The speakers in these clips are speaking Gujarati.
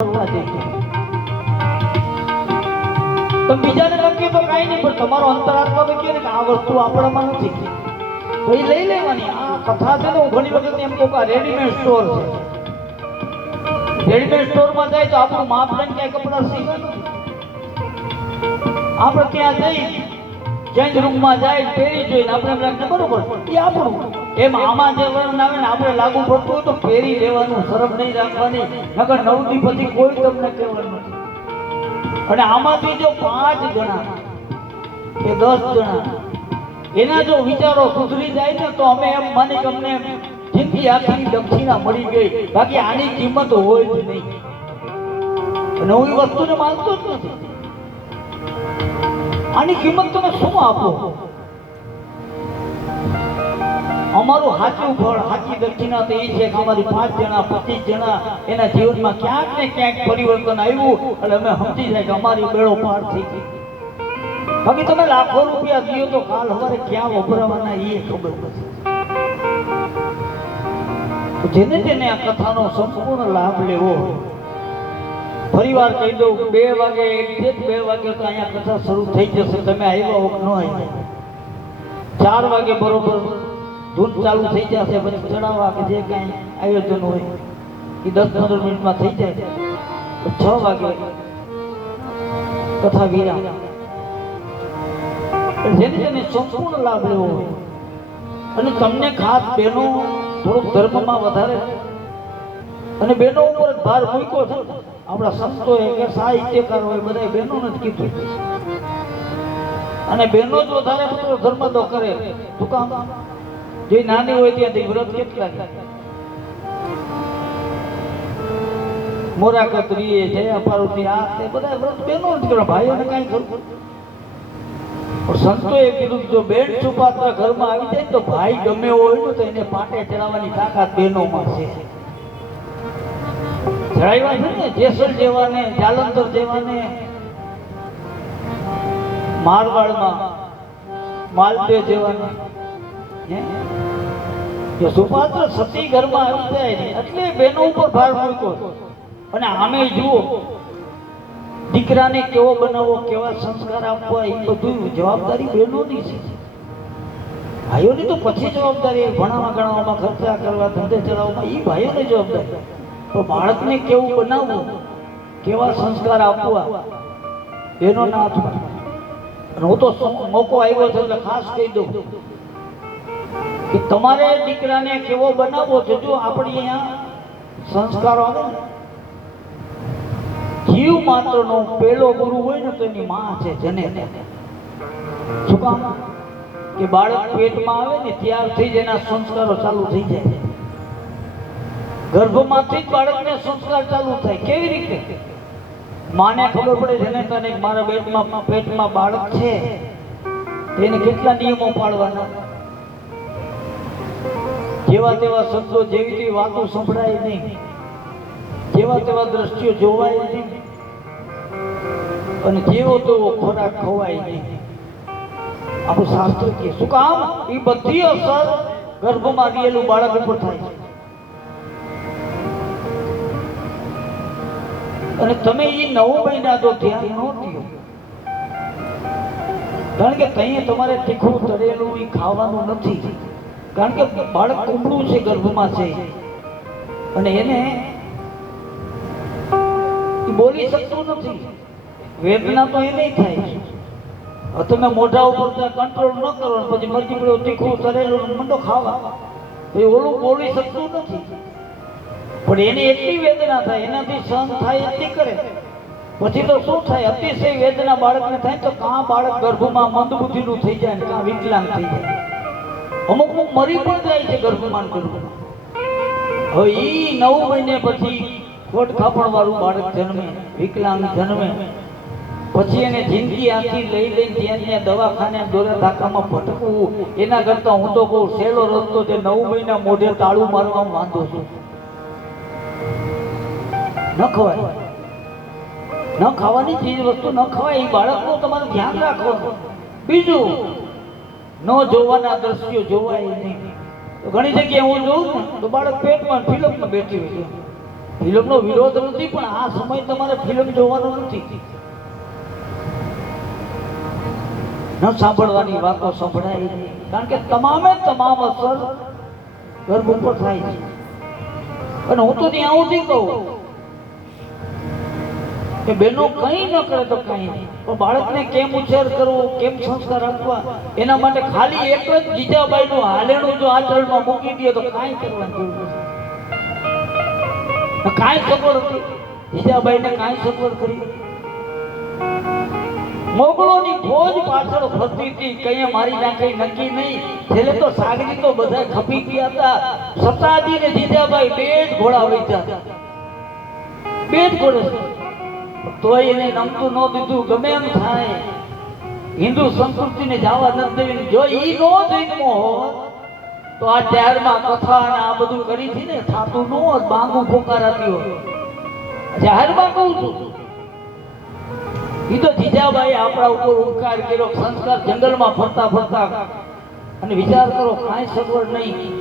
તો બીજાને લખીએ તો કાંઈ નહીં, પણ તમારો અંતરાત્મા તો કહે ને કે આ વસ્તુ આપણામાં નથી, તો એ લઈ લેવાની. આ કથા છે ને, હું ઘણી વખત એમ કહું કે રેડીમેડ સ્ટોર છે. રેડીમેડ સ્ટોરમાં જાય તો આપણું માપ લઈને ક્યાંય કપડા સીવે નથી. આપણે ત્યાં જઈ ચેન્જ રૂમમાં જાય પહેરી જોઈને આપણે એમ લાગે બરોબર એ આપણું. એમ આમાં જે વર્ણ આવે ને આપણે લાગુ પડતું હોય તો પહેરી લેવાનું, શરમ નહીં રાખવાની, નકર નવથી પછી કોઈ તમને કહેવાનું નથી. અને આમાંથી જો 5 જણા કે 10 જણા એના જો વિચારો સુધરી જાય ને તો અમે એમ માની કે અમને જિંદગી આખી દક્ષિણા મળી ગઈ. બાકી આની કિંમત હોય જ નહીં. અને હું એ વસ્તુને માનતો જ નથી. આની કિંમત તમે શું આપો? અમારું સાચું ફળ, સાચી દક્ષિણા તો એ છે કે અમારી 5 જણા 25 જણા એના જીવનમાં ક્યાંક ને ક્યાંક પરિવર્તન આવ્યું એટલે અમે સમજી જાય કે અમારી બેડો પાર થઈ ગઈ. બાકી તમે લાખો રૂપિયા દો તો કાલ સવારે ક્યાં વપરાવાના એ ખબર નથી. જેને તેને આ કથાનો સંપૂર્ણ લાભ લેવો. ફરીવાર કહી દઉં, 2 વાગે 2 વાગે તો અહીંયા કથા શરૂ થઈ જશે. તમે આવ્યા હો ન આવ્યા, 4 વાગે બરોબર ધૂન ચાલુ થઈ જશે. પછી ચડાવવા કે જે કાંઈ આયોજન હોય એ 10-15 મિનિટમાં થઈ જાય. 6 વાગે કથા વિરામ. જેને તેને સંપૂર્ણ લાભ લેવો હોય અને તમને ખાસ બહેનો થોડુંક ધર્મમાં વધારે અને બહેનો ઉપર ભાર મૂક્યો છે. આપણા સંતોએ કે સાહિત્યકાર હોય બધા બહેનો નથી કીધું. અને બહેનો જ વધારે ધર્મ તો કરે. શું કામ? જે નાની હોય ત્યાંથી વ્રત કેટલા મોરા કતરીએ જયા પાર્વતી આ તે બધા વ્રત બહેનો જ કરે, ભાઈઓને કાંઈ કરવું. પણ સંતોએ કીધું જો બેન સુપાત્ર ઘરમાં આવી જાય તો ભાઈ ગમે હોય ને તો એને પાટે ચડાવવાની તાકાત બહેનોમાં છે. ચડાવ્યા છે ને જેસલ જેવાને, જાલંધર જેવાને, મારવાડમાં માલદેવ જેવાને. જો સુપાત્ર સતી ઘરમાં આવી જાય ને એટલે બહેનો ઉપર ભાર મૂક્યો. અને આમે જુઓ દીકરાને કેવો બનાવવો, કેવા સંસ્કાર આપવા, એ બધું જવાબદારી બહેનોની છે. ભાઈઓની તો પછી જવાબદારી ભણાવવા ગણાવવામાં, ખર્ચા કરવા, ધંધે ચલાવવામાં, એ ભાઈઓની જવાબદારી. તો બાળકને કેવું બનાવવું, કેવા સંસ્કાર આપવા, એનો ના હાથમાં. હું તો મોકો આવ્યો છે એટલે ખાસ કહી દઉં કે તમારે દીકરાને કેવો બનાવવો છે. જો આપણે અહીંયા સંસ્કારો આવે ને, જીવ માત્રનો પહેલો ગુરુ હોય ને તો એની માં છે, જને. શું કામ? કે બાળક પેટમાં આવે ને ત્યારથી જ એના સંસ્કારો ચાલુ થઈ જાય. ગર્ભમાંથી જ બાળકને સંસ્કાર ચાલુ થાય. કેવી રીતે? માને ખબર પડે જેને તને મારા પેટમાં બાળક છે એને કેટલા નિયમો પાળવાના, જેવા તેવા શબ્દો, જેવી તેવી વાતો સંભળાય નહીં, જેવા તેવા દ્રશ્યો જોવાય નહીં, અને જેવો તેવો ખોરાક ખવાય નહીં. આપણું શાસ્ત્ર કે શું કામ? એ બધી અસર ગર્ભમાં રહેલું બાળક ઉપર થાય છે. અને તમે એ 9 મહિના તો ધ્યાન ન દો, કારણ કે ત્યાં તમારે તીખું તળેલું એ ખાવાનું નથી. કારણ કે બાળક કુમળું છે, ગર્ભમાં છે, અને એને બોલી શકતું નથી. વેદના તો એને થાય. તમે મોઢા ઉપર કંટ્રોલ ન કરો પછી મરજી પડ્યો તીખું તળેલું મંડો ખાવા, એ ઓલું બોલી શકતું નથી. પણ એને એટલી વેદના થાય, એનાથી સહન થાય એટલી કરે. પછી તો શું થાય? અતિશય વેદના બાળકને થાય તો કાં બાળક ગર્ભમાં મંદબુદ્ધિનું થઈ જાય, કાં વિકલાંગ થઈ જાય. અમુક મરી પણ જાય છે ગર્ભમાં. હવે એ 9 મહિને પછી ખોટ ખાપણ વાળું બાળક જન્મે, વિકલાંગ જન્મે. પછી એને જિંદગી આખી લઈ લઈને ત્યાં દવાખાને દોરા ધાકામાં ભટકવું, એના કરતા હું તો બહુ સહેલો રસ્તો છે 9 મહિના મોઢે તાળું મારવામાં વાંધો છું. ન ખવાય, ન ખાવાની ચીજ વસ્તુ ન ખવાય. એ બાળકનું તમારે ધ્યાન રાખવાનું. બીજું, ન જોવાના દ્રશ્યો જોવાય નહીં. તો ઘણી જગ્યાએ હું જોઉં ને તો બાળક પેટમાં ફિલ્મમાં બેઠી હોય, ફિલ્મનો વિરોધ નથી, પણ આ સમય તમારે ફિલ્મ જોવાનો નથી. ન સાંભળવાની વાતો સંભળાય, કારણ કે તમામે તમામ અસર ગર્ભ ઉપર થાય છે. અને હું તો ત્યાં સુધી કહું કે બેનો કંઈ ન કરે તો કંઈ નહીં, પણ બાળકને કેમ ઉછેર કરવો, કેમ સંસ્કાર આપવા, એના માટે ખાલી એક જ જીજાબાઈનું હાલેણું જો આચરણમાં મૂકી દે તો કાંઈ કરવાની જરૂર નથી. કાંઈ સગવડ હતી જીજાબાઈને, કાંઈ સગવડ કરી. મોગલોની ફોજ પાછળ ફરતી હતી, કઈ મારી નાખી નક્કી નહીં. છેલ્લે તો સાગરી તો બધા ખપી ગયા હતા. સતાજી ને જીજાબાઈ બે જ ઘોડા વેચ્યા, બે જ ઘોડે. તોય એને નમતું ન દીધું. ગમે એમ થાય, હિન્દુ સંસ્કૃતિને જવા નથી દેવી. જો ઈ નો જન્મો હોત તો આ જાહેરમાં કથા અને આ બધું કરી છે ને થાતું ન હોત, બાંગુ ફોકારાતી હોત. જાહેરમાં કહું છું, ઈ તો જીજાબાઈ આપણા ઉપર ઉપકાર કર્યો, સંસ્કાર. જંગલમાં ફરતા ફરતા અને વિચાર કરો, કાંઈ સગવડ નહીં,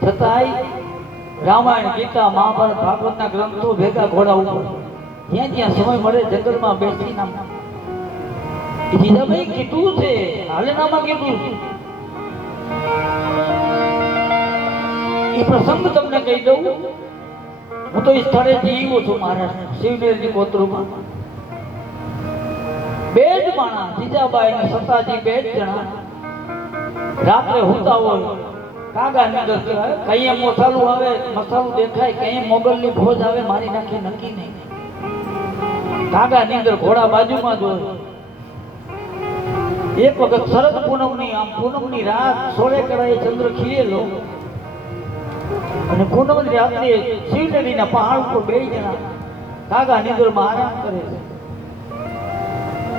છતાંય રામાયણ, ગીતા, મહાભારત, ભાગવતના ગ્રંથો ભેગા ઘોડા ઉપર જ્યાં જ્યાં સમય મળે જંગલમાં બેસી નામ જીજાબાઈ કીધું છે, હાલેનામાં કીધું છે. એ પ્રસંગ તમને કહી દઉં. હું તો એ સ્થળે જીવો છું, મહારાષ્ટ્ર શિવનેરની કોતરુમાં. બે જ માણા, જીજાબાઈ અને સતાજી, બે જ જણા રાત્રે હોતા હોય. કાગા નીંદર કહેવાય, કઈ મસાલું આવે, મસાલું દેખાય, કઈ મોગલની ફોજ આવે, મારી નાખી નક્કી નહીં. કાગા નીંદર, ઘોડા બાજુમાં જ હોય. એક વખત શરદ પૂનમની, આમ પૂનમની રાત, સોળે કળાએ ચંદ્ર ખીલેલો, અને પૂનમની રાત્રે શિવનેરીના પહાડ ઉપર બે જણા કાગા નીંદરમાં આરામ કરે છે.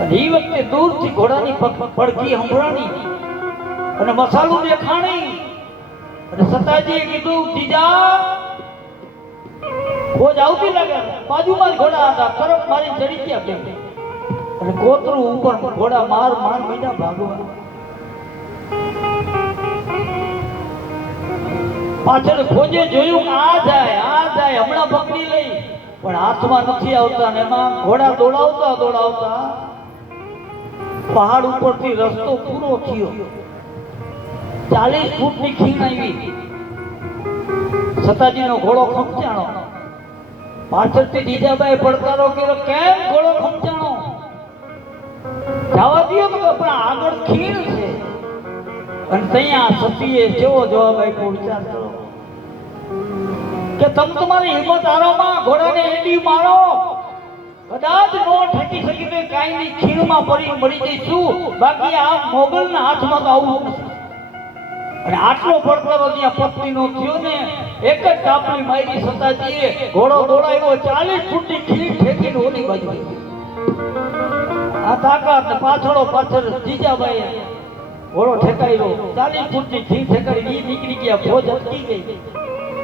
અને એ વખતે દૂરથી ઘોડાની પડઘી સંભળાણી અને મસાલું દેખાણી. અને સતાજીએ કીધું, જીજા ફોજ આવતી લાગે. બાજુમાં જ ઘોડા હતા, તરફ મારી ચડી ગયા બે. અને કોતરું ઉપર ઘોડા માર માર મીડા ભાગવા. પાછળ ફોજે જોયું, આ જાય, હમણાં પકડી લઈ, પણ હાથમાં નથી આવતા. ને એમાં ઘોડા દોડાવતા દોડાવતા પહાડ ઉપરથી રસ્તો પૂરો થયો. 40 ફૂટની ખીણ આવી. સતાજીનો ઘોડો ખમચાણો. પાછળથી જીજાબાઈ પડકારો કર્યો, કેમ ઘોડો ખમચાણો? જવા દો તો, પણ આગળ ખીણ છે. અને ત્યાં સતીએ જેવો જવાબ આપ્યો, વિચાર કરો કે તમે તમારી હિંમત આરોમાં ઘોડાને એડી મારો. કદાચ નો ઠેકી શકી તો કાંઈ નહીં, ખીણમાં પડી મળી જઈશું. બાકી આ મોગલના હાથમાં તો આવું. અને આટલો પડકારો ત્યાં પત્નીનો થયો ને, એક જ કાપલી મારી સતાજીએ. ઘોડો દોડાવ્યો, 40 ફૂટની ખીણ ઠેકીને ઓલી બાજુ. આ તાકાત પાછળ જીજાબાઈ ઘોડો ઠેકાયો, 40 ફૂટની ખીણ ઠેકાડી. નીકળી ગયા, ફોજ અટકી ગઈ,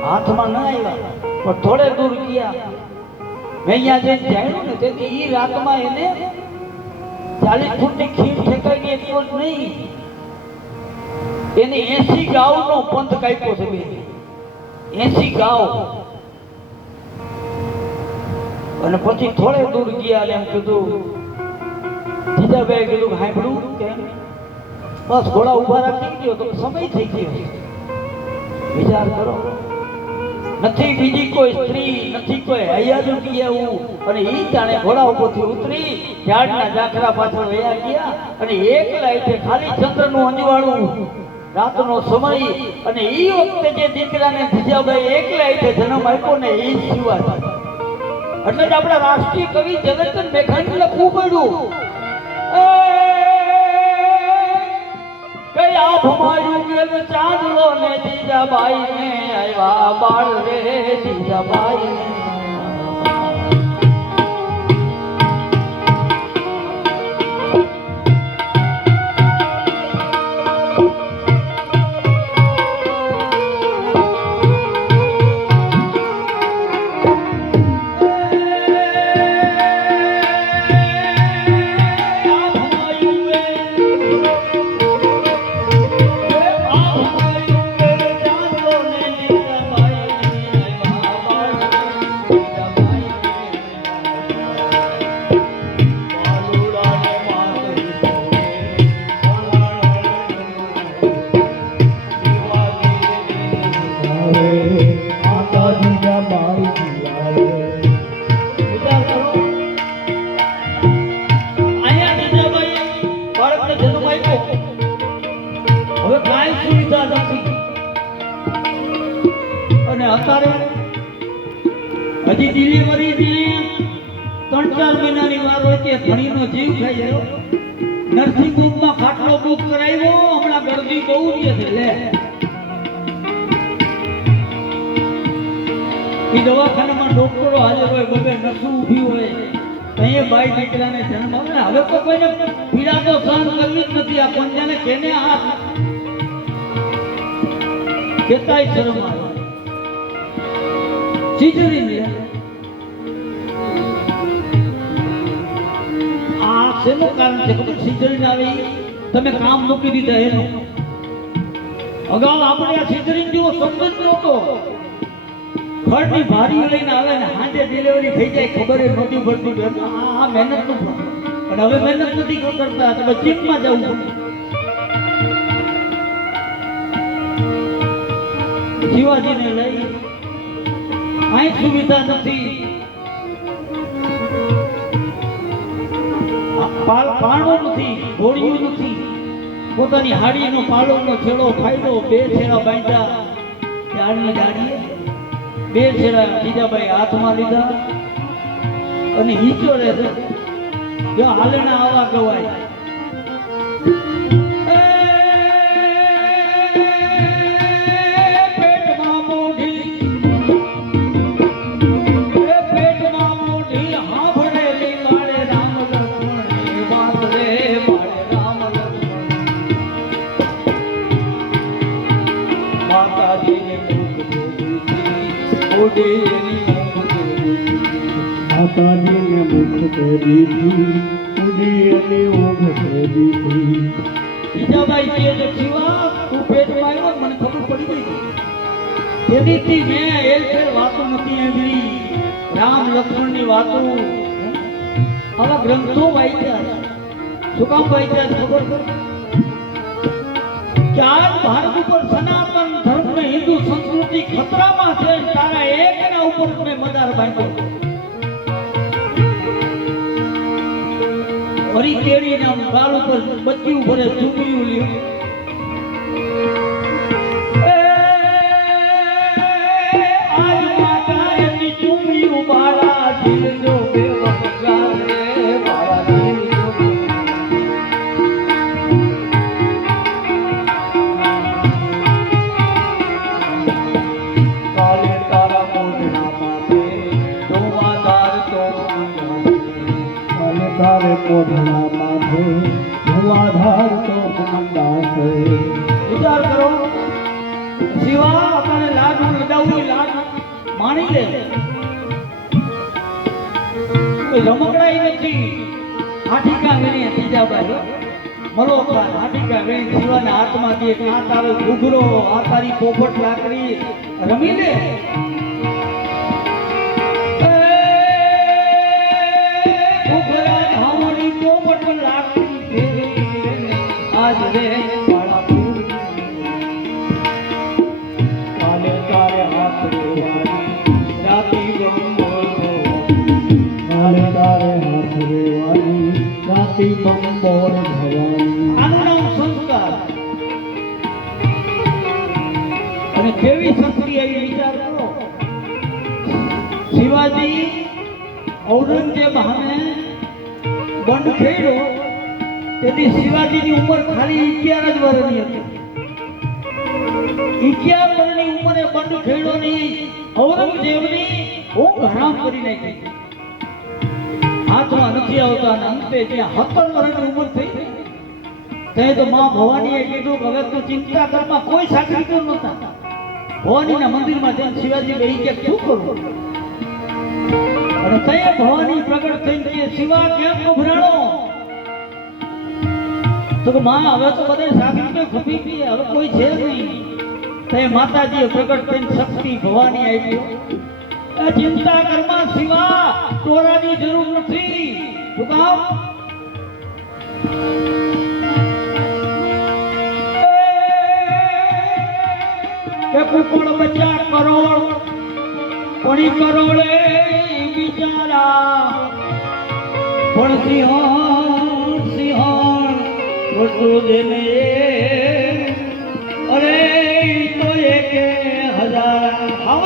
હાથમાં ન આવ્યા. પણ થોડે દૂર ગયા, મેં અહીંયા જઈને જાણ્યું ને, તેથી એ રાતમાં એને 40 ફૂટની ખીણ ઠેકાઈ ગઈ. એટલો જ નહીં, એને 80 ગાઉનો પંથ કાપ્યો છે. 80 ગાઉ. અને પછી થોડે દૂર ગયા અને એમ કીધું, જીજાબાઈએ કીધું, સાંભળ્યું કેમ? બસ ઘોડા ઉભા રાખી ગયો તો સમય થઈ ગયો. વિચાર કરો, નથી બીજી કોઈ સ્ત્રી, નથી કોઈ હૈયાદુ એવું. અને ઈ જાણે ઘોડા ઉપરથી ઉતરી ઝાડના ઝાખરા પાછળ વયા ગયા. અને એકલા એટલે ખાલી ચંદ્રનું અંજવાળું, રાતનો સમય. અને ઈ વખતે જે દીકરાને જીજાબાઈ એકલા એટલે જન્મ આપ્યો ને, એ સિવાય. એટલે જ આપણા રાષ્ટ્રીય કવિ જગતચંદ મેઘાણી લખવું પડ્યું, કયા ભમાયું ગેલ ચાંદલો ને જીજાબાઈ ને આવ્યા બાળ રે જીજાબાઈ ને. હજી ડિલિવરી ને 3-4 મહિનાની વાર હોય તે ધણીનો જીવ ખાઈ જાય. નર્સિંગ હોમમાં ખાટલો બુક કરાવ્યો, હમણાં ગરદી બહુ છે લે. એ દવાખાનામાં ડોક્ટરો હાજર હોય, બબે નસું ઊભી હોય, ત્યાં બાઈ દીકરાને જન્મ આવે ને. હવે તો કોઈને પીડા તો સહન કરવી જ નથી. આ પંજાને કેને હાથ કેતાય શરમ આવે. સિઝરિન લે આ શેનું કારણ છે ખબર? સિઝરિન આવી તમે કામ મૂકી દીધા એનું. અગાઉ આપણે આ સિઝરિન જેવો શબ્દ જ નહોતો. ઘરની ભારીઓ લઈને આવે ને હાજે ડિલિવરી થઈ જાય, ખબર નહોતી પડતી. આ મહેનત નું ફળ. અને હવે મહેનત નથી કરતા, તમે જીમમાં જવું પડે. શિવાજીને લઈ અહીં સુવિધા નથી, પાણું નથી, ઘોડિયું નથી. પોતાની હાડીનો પાલોનો છેડો ફાયદો, 2 છેડા બાંધ્યા ડાળીએ ડાળીએ, 2 છેડા જીજાબાઈ હાથમાં લીધા અને હિંચો રહે છે. જો હાલના આવા ગવાય માતાજીને મુખ કરી દીધી, ઉડીને ઊંઘ કરી દીધી. જીજાબાઈ કહે છે, શિવા તું પેટમાં આવ્યો મને ખબર પડી ગઈ. તેથી મેં એલફેર વાતો નથી સાંભળી, રામ લક્ષ્મણની વાતો. આવા ગ્રંથો વાંચ્યા. શું કામ વાંચ્યા ખબર? કે આજ ભારત ઉપર સનાતન ધર્મ ને હિન્દુ સંસ્કૃતિ ખતરામાં છે. તારા એકના ઉપર મેં મદાર બાંધ્યો. વરી કેળીને આમ ગાલ ઉપર બચ્યું ભરે ચૂંટણી લ્યો. આજ માતા એની ચૂંટણી બાળા દિલજો બેવગાર રે બાળા દિલજો. કાલે તારા મોઢના માથે ધોવાધાર તો તારે કોઢણા માથે ધુઆધાર તો મંડાશે. વિચાર કરો, શિવા આપણને લાડ લડાવવું, લાડ માણી લે. કોઈ રમકડાઈ નથી. હાટીકા વીણી જીજાબાઈ મલોખા હાટીકા વીણી શિવાના હાથમાંથી એક આ તારો ઘૂઘરો, આ તારી પોપટ લાકડી રમી લે. કાલે તારે હાથ રેવાની રાતી બંબોળ કાલે તારે હાથ રેવાની રાતી બંબોળ ભવાની. આનું નામ સંસ્કાર. અને કેવી શક્તિ આવી વિચાર કરો. શિવાજી ઔરંગઝેબ સામે બંધ ખેડ્યો તેથી શિવાજીની ઉંમર ખાલી 11 જ વર્ષની હતી. 11 વર્ષની ઉંમરે બંધ ખેડ્યો નહીં, ઔરંગઝેબની ઊંઘ હરામ કરી નાખી. હાથમાં નથી આવતા અને અંતે જ્યાં 17 વર્ષની ઉંમર થઈ ત્યાં તો માં ભવાનીએ કીધું કે હવે તું ચિંતા કરમાં, કોઈ સાગરીતો નહોતા. ભવાનીના મંદિરમાં જઈને શિવાજી બેહી કે શું કરું? અને ત્યાં ભવાની પ્રગટ થઈને કહે, શિવા કેમ ગભરાણો? તો કે માં હવે તો બધે સાગરીતો ખૂટી ગઈ, હવે કોઈ છે નહીં. ત્યાં માતાજીએ પ્રગટ થઈને શક્તિ ભવાની આપી. ચિંતા કરમાં શિવા, તોરાની જરૂર નથી. શું કામ? કે કુકડ બચ્ચા કરોડ કોણી કરોડે બિચારા પણ સિંહણ સિંહણ વસ્તુ દેને અરે તો એક હજાર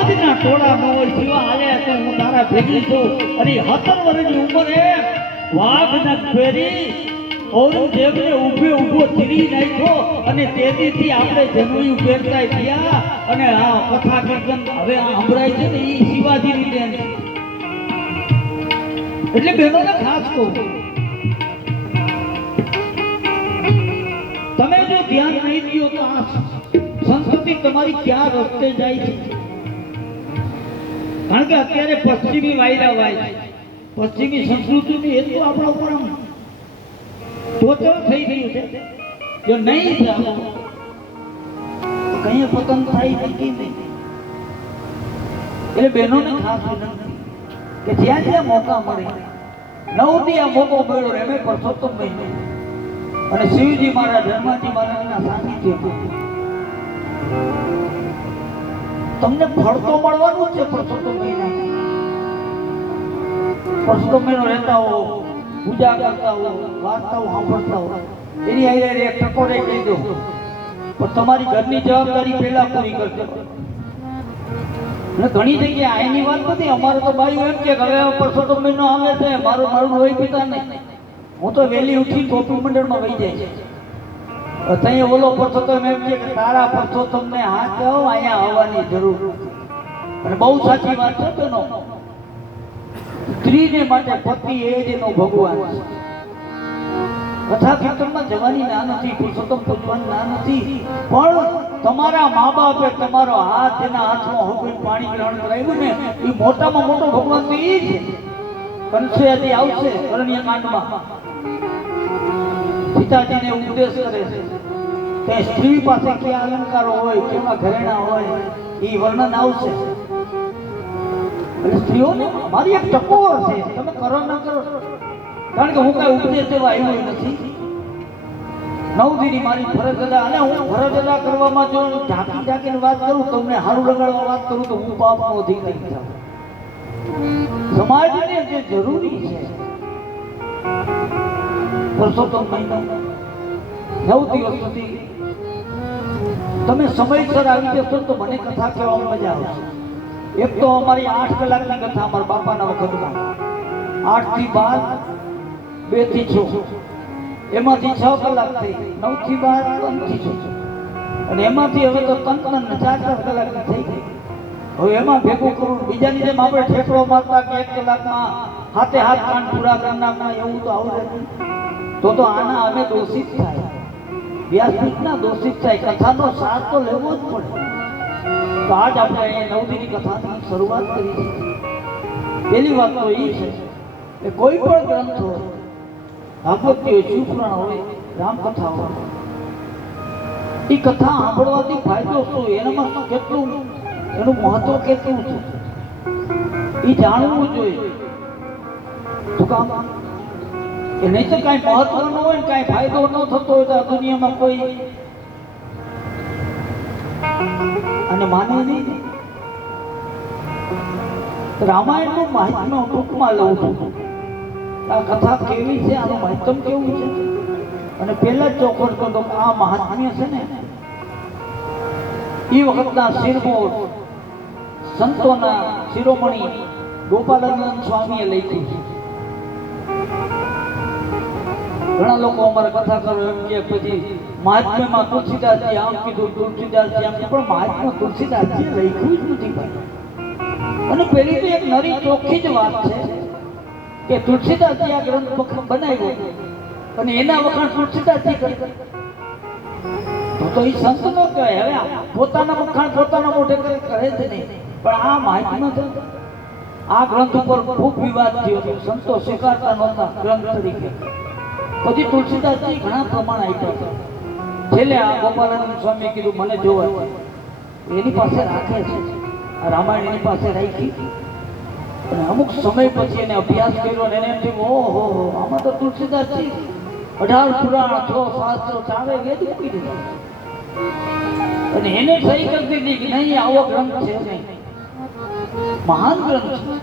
વાઘના ટોળા ન હોય શિવા હાલે તો હું તારા ભેગી છું અને 17 વર્ષની ઉંમરે વાઘના ફેરી ઔરંગઝેબને ઊભો ચીરી નાખ્યો અને તેજીથી આપણે જનોઈ પહેરતા થયા અને આ કથા કીર્તન હવે આ સંભળાય છે ને એ શિવાજીની દેન છે. એટલે બહેનોને ખાસ કહું, તમે જો ધ્યાન નહીં દો તો આ સંસ્કૃતિ તમારી ક્યાં રસ્તે જાય છે. કારણ કે અત્યારે પશ્ચિમી વાયરા વાય છે, પશ્ચિમી સંસ્કૃતિની એટલું આપણા ઉપર આમ ટોચર થઈ ગયું છે. જો નહીં જાઓ તો કઈ પતન થાય નક્કી નહીં. એટલે બહેનોને ખાસ વિનંતી કે જ્યાં જ્યાં મોકા મળે, 9 દી આ મોકો મળ્યો એમે પરસોત્તમ મહિનો અને શિવજી મહારાજ હનુમાનજી મહારાજના સાનિધ્યમાં તમને ફળ તો મળવાનું જ છે. પરસોત્તમ મહિના પરસોત્તમ મહિનો રહેતા હો, પૂજા કરતા હો, વાર્તાઓ સાંભળતા હો, એની હારે એક ટકોરે કહી દો પણ તમારી ઘરની જવાબદારી પહેલા પૂરી કરજો. ઘણી જગ્યાએ આઈની વાત નથી. અમારે તો બાયું એમ કે હવે પરસોત્તમ મહિનો આવે છે, મારું લોહી પીતા નહીં. હું તો વહેલી ઉઠી ગોપી મંડળમાં વહી જાય છે. ત્યાં ઓલો પરસોત્તમ એમ કે તારા પરસોત્તમને હાથ કહો અહીંયા આવવાની જરૂર નથી. અને બહુ સાચી વાત છે તેનો. સ્ત્રીને માટે પતિ એ જ એનો ભગવાન છે. કથા કીર્તનમાં જવાની ના નથી, પુરુષોત્તમ પૂજવાની ના નથી, પણ તમારા મા બાપે તમારો હાથ એના હાથમાં હોકીને પાણી ગ્રહણ કરાવ્યું ને એ મોટામાં મોટો ભગવાન તો એ છે. કંસેથી આવશે અરણ્ય કાંડમાં પિતાજીને ઉપદેશ કરે છે કે સ્ત્રી પાસે કયા અલંકારો હોય, કેવા ઘરેણા હોય એ વર્ણન આવશે. એટલે સ્ત્રીઓને મારી એક ટકોર છે, તમે કરો ના કરો. કારણ કે હું કઈ ઉપદેશ દેવા આવ્યો નથી. 9 દીની મારી ફરજ અદા, અને હું ફરજ અદા કરવામાં જો ઢાંકીને વાત કરું, તમને હારું લગાડવા વાત કરું તો હું પાપનો અધિકારી થાઉં. સમાજને જે જરૂરી છે પરસોત્તમ મહિનો 9 દિવસ સુધી તમે સમયસર આવી જશો તો મને કથા કહેવામાં મજા આવશે. એક તો અમારી 8 કલાકની કથા અમારા બાપાના વખતમાં 8 થી 12, 2 થી 6, એમાંથી 6 કલાક થઈ, 9 થી 12, 3 થી 6, અને એમાંથી હવે તો 3 કલાકની થઈ ગઈ. હવે એમાં ભેગું કરવું, બીજાની જેમ આપણે ઠેકડો મારતા કે 1 કલાકમાં હાથે હાથ કાન પૂરા કરી નાખના એવું તો આવડે નહીં. તો આના અમે દોષિત થાય, વ્યાસપીઠના દોષિત થાય. કથાનો સાર તો લેવો જ પડે. તો આજ આપણે અહીંયા 9 દીની કથાની શરૂઆત કરી છે. પહેલી વાત તો એ છે કે કોઈ પણ ગ્રંથ હોય, ભાગવત હોય, શિવપુરાણ હોય, રામકથા હોય, એ કથા સાંભળવાથી ફાયદો શું, એનામાં કેટલું એનું મહત્વ કેટલું છે એ જાણવું જોઈએ. તો કામ એ નહીં તો કાંઈ મહત્વ ન હોય ને કાંઈ ફાયદો ન થતો હોય તો આ દુનિયામાં કોઈ અને માને નહીં. રામાયણનું માહિત્મ્ય હું ટૂંકમાં લઉં છું. આ કથા કેવી છે, આનું માહિત્મ કેવું છે, અને પહેલા જ ચોખવટ કરતો આ મહાત્મ્ય છે ને એ વખતના શિરમોર સંતોના શિરોમણી ગોપાલાનંદ સ્વામીએ લખ્યું છે. ઘણા લોકો અમારે કથા કરો એમ કે પછી મહાત્મ્યમાં તુલસીદાસજી આમ કીધું, તુલસીદાસજી આમ, પણ મહાત્મ્ય તુલસીદાસજી લખ્યું જ નથી ભાઈ. અને પેલી તો એક નરી ચોખ્ખી જ વાત છે કે તુલસીદાસજી આ ગ્રંથ બનાવ્યો અને એના વખાણ તુલસીદાસજી કરે તો એ સંત નો કહેવાય. હવે પોતાના વખાણ પોતાના મોઢે કરે જ નહીં. પણ આ માહિતીમાં છે આ ગ્રંથ ઉપર ખૂબ વિવાદ થયો હતો, સંતો સ્વીકારતા નહોતા ગ્રંથ તરીકે. પછી તુલસીદાસજી ઘણા પ્રમાણ આપ્યા. છેલ્લે આ ગોપાલાનંદ સ્વામીએ કીધું મને જોવા, એની પાસે રાખે છે આ રામાયણ, એની પાસે રાખી. અને અમુક સમય પછી એને અભ્યાસ કર્યો અને એને એમ થયું ઓહો આમાં તો તુલસીદાસજી 18 પુરાણ, 6 શાસ્ત્રો, 4 વેદ મૂકી દીધા. અને એને સહી કરી દીધી કે નહીં આવો ગ્રંથ છે નહીં, મહાન ગ્રંથ છે.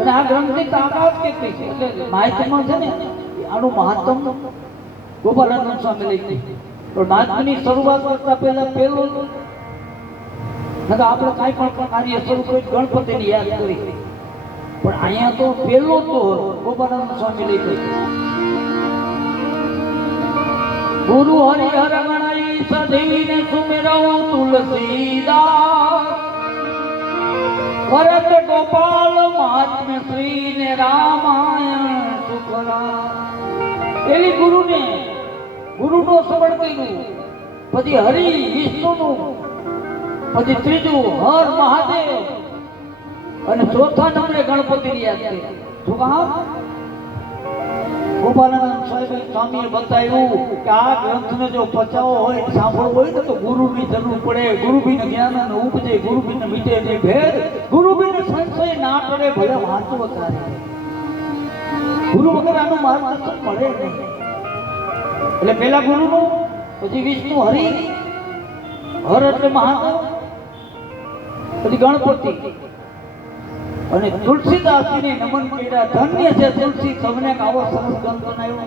અને આ ગ્રંથની તાકાત કેટલી છે એટલે માહિતીમાં છે ને આનું મહત્તમ ગોપાલાનંદ સ્વામી લઈ. તો નાથની શરૂઆત કરતા પહેલા પહેલું નકર આપણે કાંઈ પણ કાર્ય શરૂ કરી ગણપતિને યાદ કરી, પણ અહીંયા તો પહેલો તો ગોપાળાનંદ સ્વામી લઈ ગયો. ગુરુ હરિહર ગણાઈ સધીને સુમેરવ તુલસીદાસ, ભરત ગોપાલ મહાત્મ્ય શ્રી ને રામાયણ સુખરા. પેલી ગુરુનો સ્મરણ કર્યું, પછી હરિ વિષ્ણુનું, પછી ત્રીજું હર મહાદેવ, અને ચોથા નંબરે ગણપતિની યાદ કરી. શું કામ? ગોપાળાનંદ સ્વામીએ બતાવ્યું કે આ ગ્રંથને જો પચાવો હોય, સાંભળવો હોય ને તો ગુરુની જરૂર પડે. ગુરુબિન જ્ઞાન ઉપજે, ગુરુબિન મીટે નહીં ભેદ, ગુરુબિન સંશય ના કરે ભલે વાંચો તારે. ગુરુ વગર આનું માર્ગદર્શન મળે નહીં. એટલે પેલા ગુરુનું, પછી વિષ્ણુ હરિ, હર એટલે મહાદેવ, પછી ગણપતિ, અને તુલસીદાસજીને નમન કર્યા. ધન્ય છે તુલસી, તમને આવો સરસ ગ્રંથ બનાવ્યો.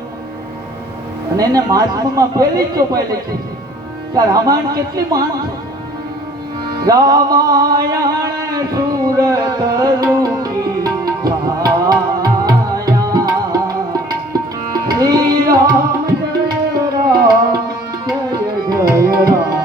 અને એને મહાત્મામાં પહેલી જ ચોપાઈ લખી છે કે રામાયણ કેટલી મહાન છે. રામાયણ સુર કરુકી છાયા, શ્રી રામ જય રામ જય જય રામ.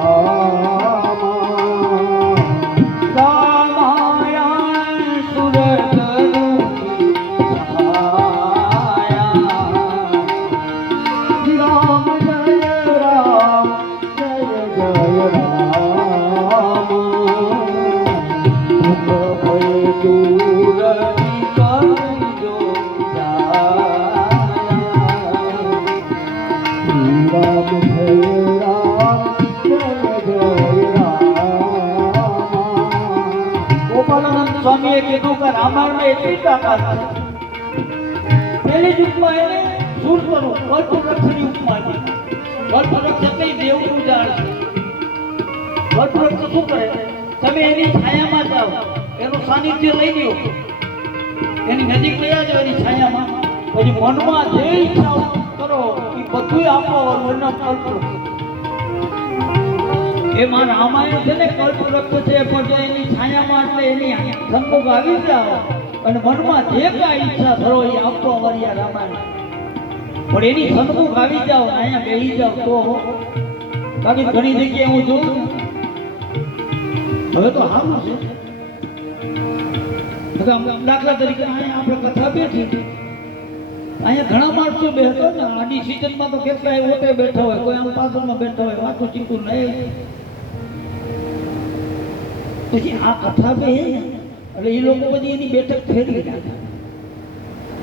સ્વામીએ કીધું કે રામાયણમાં એટલી તાકાત છે. પહેલી જ ઉપમા એને સુર કરું, કલ્પવૃક્ષની ઉપમા છે. કલ્પવૃક્ષ એટલે દેવનું ઝાડ છે. કલ્પવૃક્ષ શું કરે? તમે એની છાયામાં જાઓ, એનું સાનિધ્ય લઈ લ્યો, એની નજીક લઈ જાઓ, એની છાયામાં, પછી મનમાં જે ઈચ્છા કરો એ બધું આપવાનું એનો કલ્પવૃક્ષ. એમાં રામાયણ છે ને કલ્પવૃક્ષ છે, પણ જો એની છાયામાં એટલે એની સન્મુખ આવી જાઓ અને મનમાં જે કાંઈ ઈચ્છા કરો એ આપવા વાળી આ રામાયણ. પણ એની સન્મુખ આવી જાઓ, અહીંયા બેસી જાઓ તો. બાકી ઘણી જગ્યાએ હું જોઉં છું, હવે તો સારું છે. દાખલા તરીકે અહીંયા આપણે કથા બેઠી, અહીંયા ઘણા માણસો બેઠો ને, આની સિઝનમાં તો કેટલાય ઓટે બેઠા હોય, કોઈ આમ પાછળમાં બેઠા હોય, વાતું ચીકું નહીં. પછી આ કથા બે એટલે એ લોકો પછી એની બેઠક ફેરવી નાખે,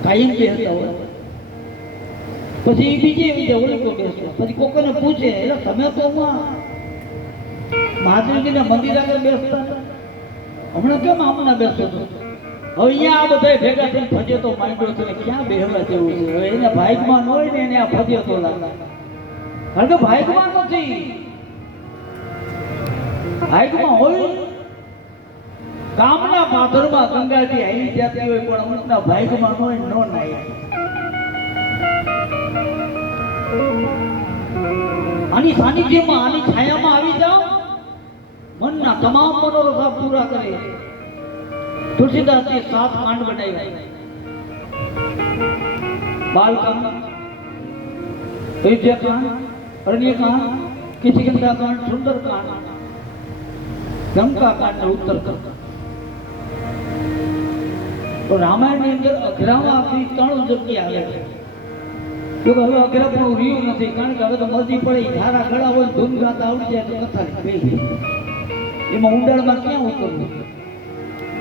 કાયમ બેસતા હોય. પછી એ બીજે બીજે ઓળખો બેસતા, પછી કોઈને પૂછે એટલે તમે તો મહાદેવજીના મંદિર આગળ બેસતા, હમણાં કેમ આમના બેસતો હતો? હવે અહીંયા આ બધા ભેગા થઈને ફજેતો માંડ્યો છે, ક્યાં બેહવા જેવું છે? હવે એને ભાગમાં હોય ને એને આ ફજેતો લાગે, કારણ કે ભાગમાં નથી. ભાગમાં હોય ગામના પાદરમાં ગંગાજી આવી જતી હોય, પણ અમુકના ભાગમાં હોય ન નાય. આની સાનિધ્યમાં, આની છાયામાં આવી જાઓ, મનના તમામ મનોરથા પૂરા કરે. તુલસીદાસજી 7 કાંડ બનાવ્યા: બાલકાંડ, અયોધ્યાકાંડ, અરણ્યકાંડ, કિષ્કિંધાકાંડ, સુંદરકાંડ, લંકાકાંડ અને ઉત્તરકાંડ. તો રામાયણની અંદર અઘરામાં આખી 3 જગ્યા આવે છે. જો હવે અઘરા પણ રહ્યું નથી, કારણ કે હવે તો મરજી પડે, ધારા ગળા હોય, ધૂન ગાતા આવડી જાય તો કથા બેસી, એમાં ઊંડાણમાં ક્યાં ઉતરવું?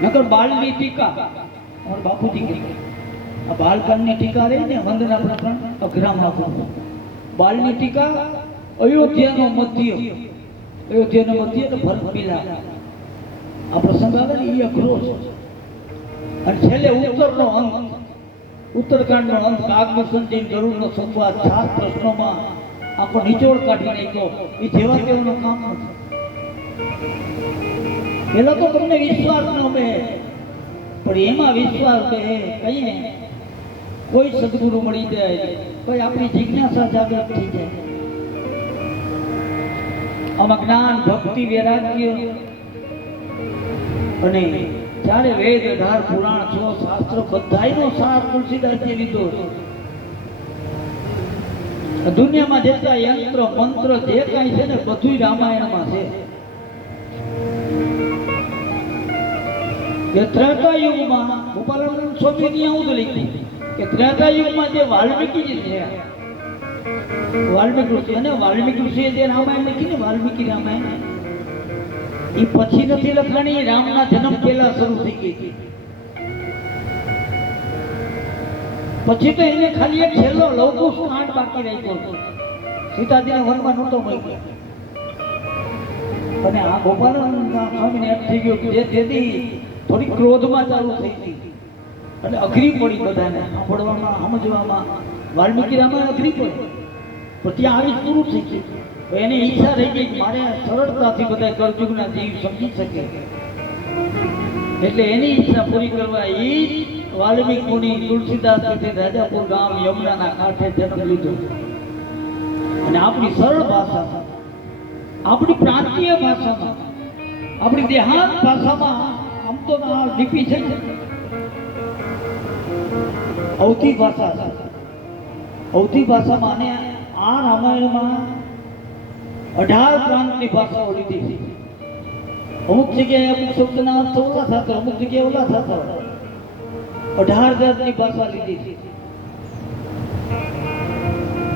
નકર બાળની ટીકા અમારા બાપુજી કહે, આ બાળકાંડની ટીકા રહી ને વંદના પ્રકરણ અઘરામાં આપવું. બાળની ટીકા અયોધ્યાનો મધ્ય, અયોધ્યાનો મધ્ય એટલે ભરત મિલાપ આ પ્રસંગ આવે ને એ અઘરો છે. અને છેલ્લે ઉત્તરનો અંત, ઉત્તરકાંડનો અંત, કાગભૂષણજી ગરુડનો સંવાદ, 7 પ્રશ્નોમાં આખો નિચોડ કાઢી નાખ્યો. એ જેવા તેવાનું કામ નથી. પેલા તો તમને વિશ્વાસ ન બે, પણ એમાં વિશ્વાસ બે કહીને કોઈ સદગુરુ મળી જાય, કોઈ આપણી જિજ્ઞાસા જાગૃત થઈ જાય. આમાં જ્ઞાન, ભક્તિ, વૈરાગ્ય અને ચારે વેદ 18 પુરાણ 6 શાસ્ત્ર બધાયનો સાર તુલસીદાસજી લીધો છે. દુનિયામાં જેટલા યંત્ર મંત્ર જે કાંઈ છે ને બધું રામાયણમાં છે. કે ત્રેતા યુગમાં ગોપાલાનંદ સ્વામીની આવું જ લખ્યું કે ત્રેતા યુગમાં જે વાલ્મીકી છે વાલ્મીકી ઋષિ અને વાલ્મીકી ઋષિએ જે રામાયણ લખી ને વાલ્મીકી રામાયણ એ પછી નથી લખાણી, એ રામના જન્મ પહેલા શરૂ થઈ ગઈ હતી. પછી તો એને ખાલી એક છેલ્લો લવકુશ કાંડ બાકી રાખ્યો હતો. સીતાજીને વનમાં નહોતો મળ્યો. અને આ ગોપાલાનંદ સ્વામીને એમ થઈ ગયું કે જે તેથી થોડી ક્રોધમાં ચાલુ થઈ હતી એટલે અઘરી પડી બધાને સાંભળવામાં સમજવામાં. વાલ્મીકી રામાયણ અઘરી પડી પણ ત્યાં આવી જ પૂરું થઈ ગયું. તો એની ઈચ્છા રહી ગઈ મારે સરળતાથી બધા કળજુગના જીવ સમજી શકે, એટલે એની ઈચ્છા પૂરી કરવા એ વાલ્મીકી મુનિ તુલસીદાસ રાજાપુર ગામ યમુનાના કાંઠે જન્મ લીધો. અને આપણી સરળ ભાષામાં, આપણી પ્રાંતીય ભાષામાં, આપણી દેહાંત ભાષામાં, આમ તો આ લિપિ છે અવધી ભાષા છે. અવધી ભાષામાં અને આ રામાયણમાં 18 પ્રાંતની ભાષાઓ લીધી છે. અમુક જગ્યાએ અમુક શબ્દના અર્થ ઓલા થતા, અમુક જગ્યાએ ઓલા થતા. 18 જાતની ભાષા લીધી છે.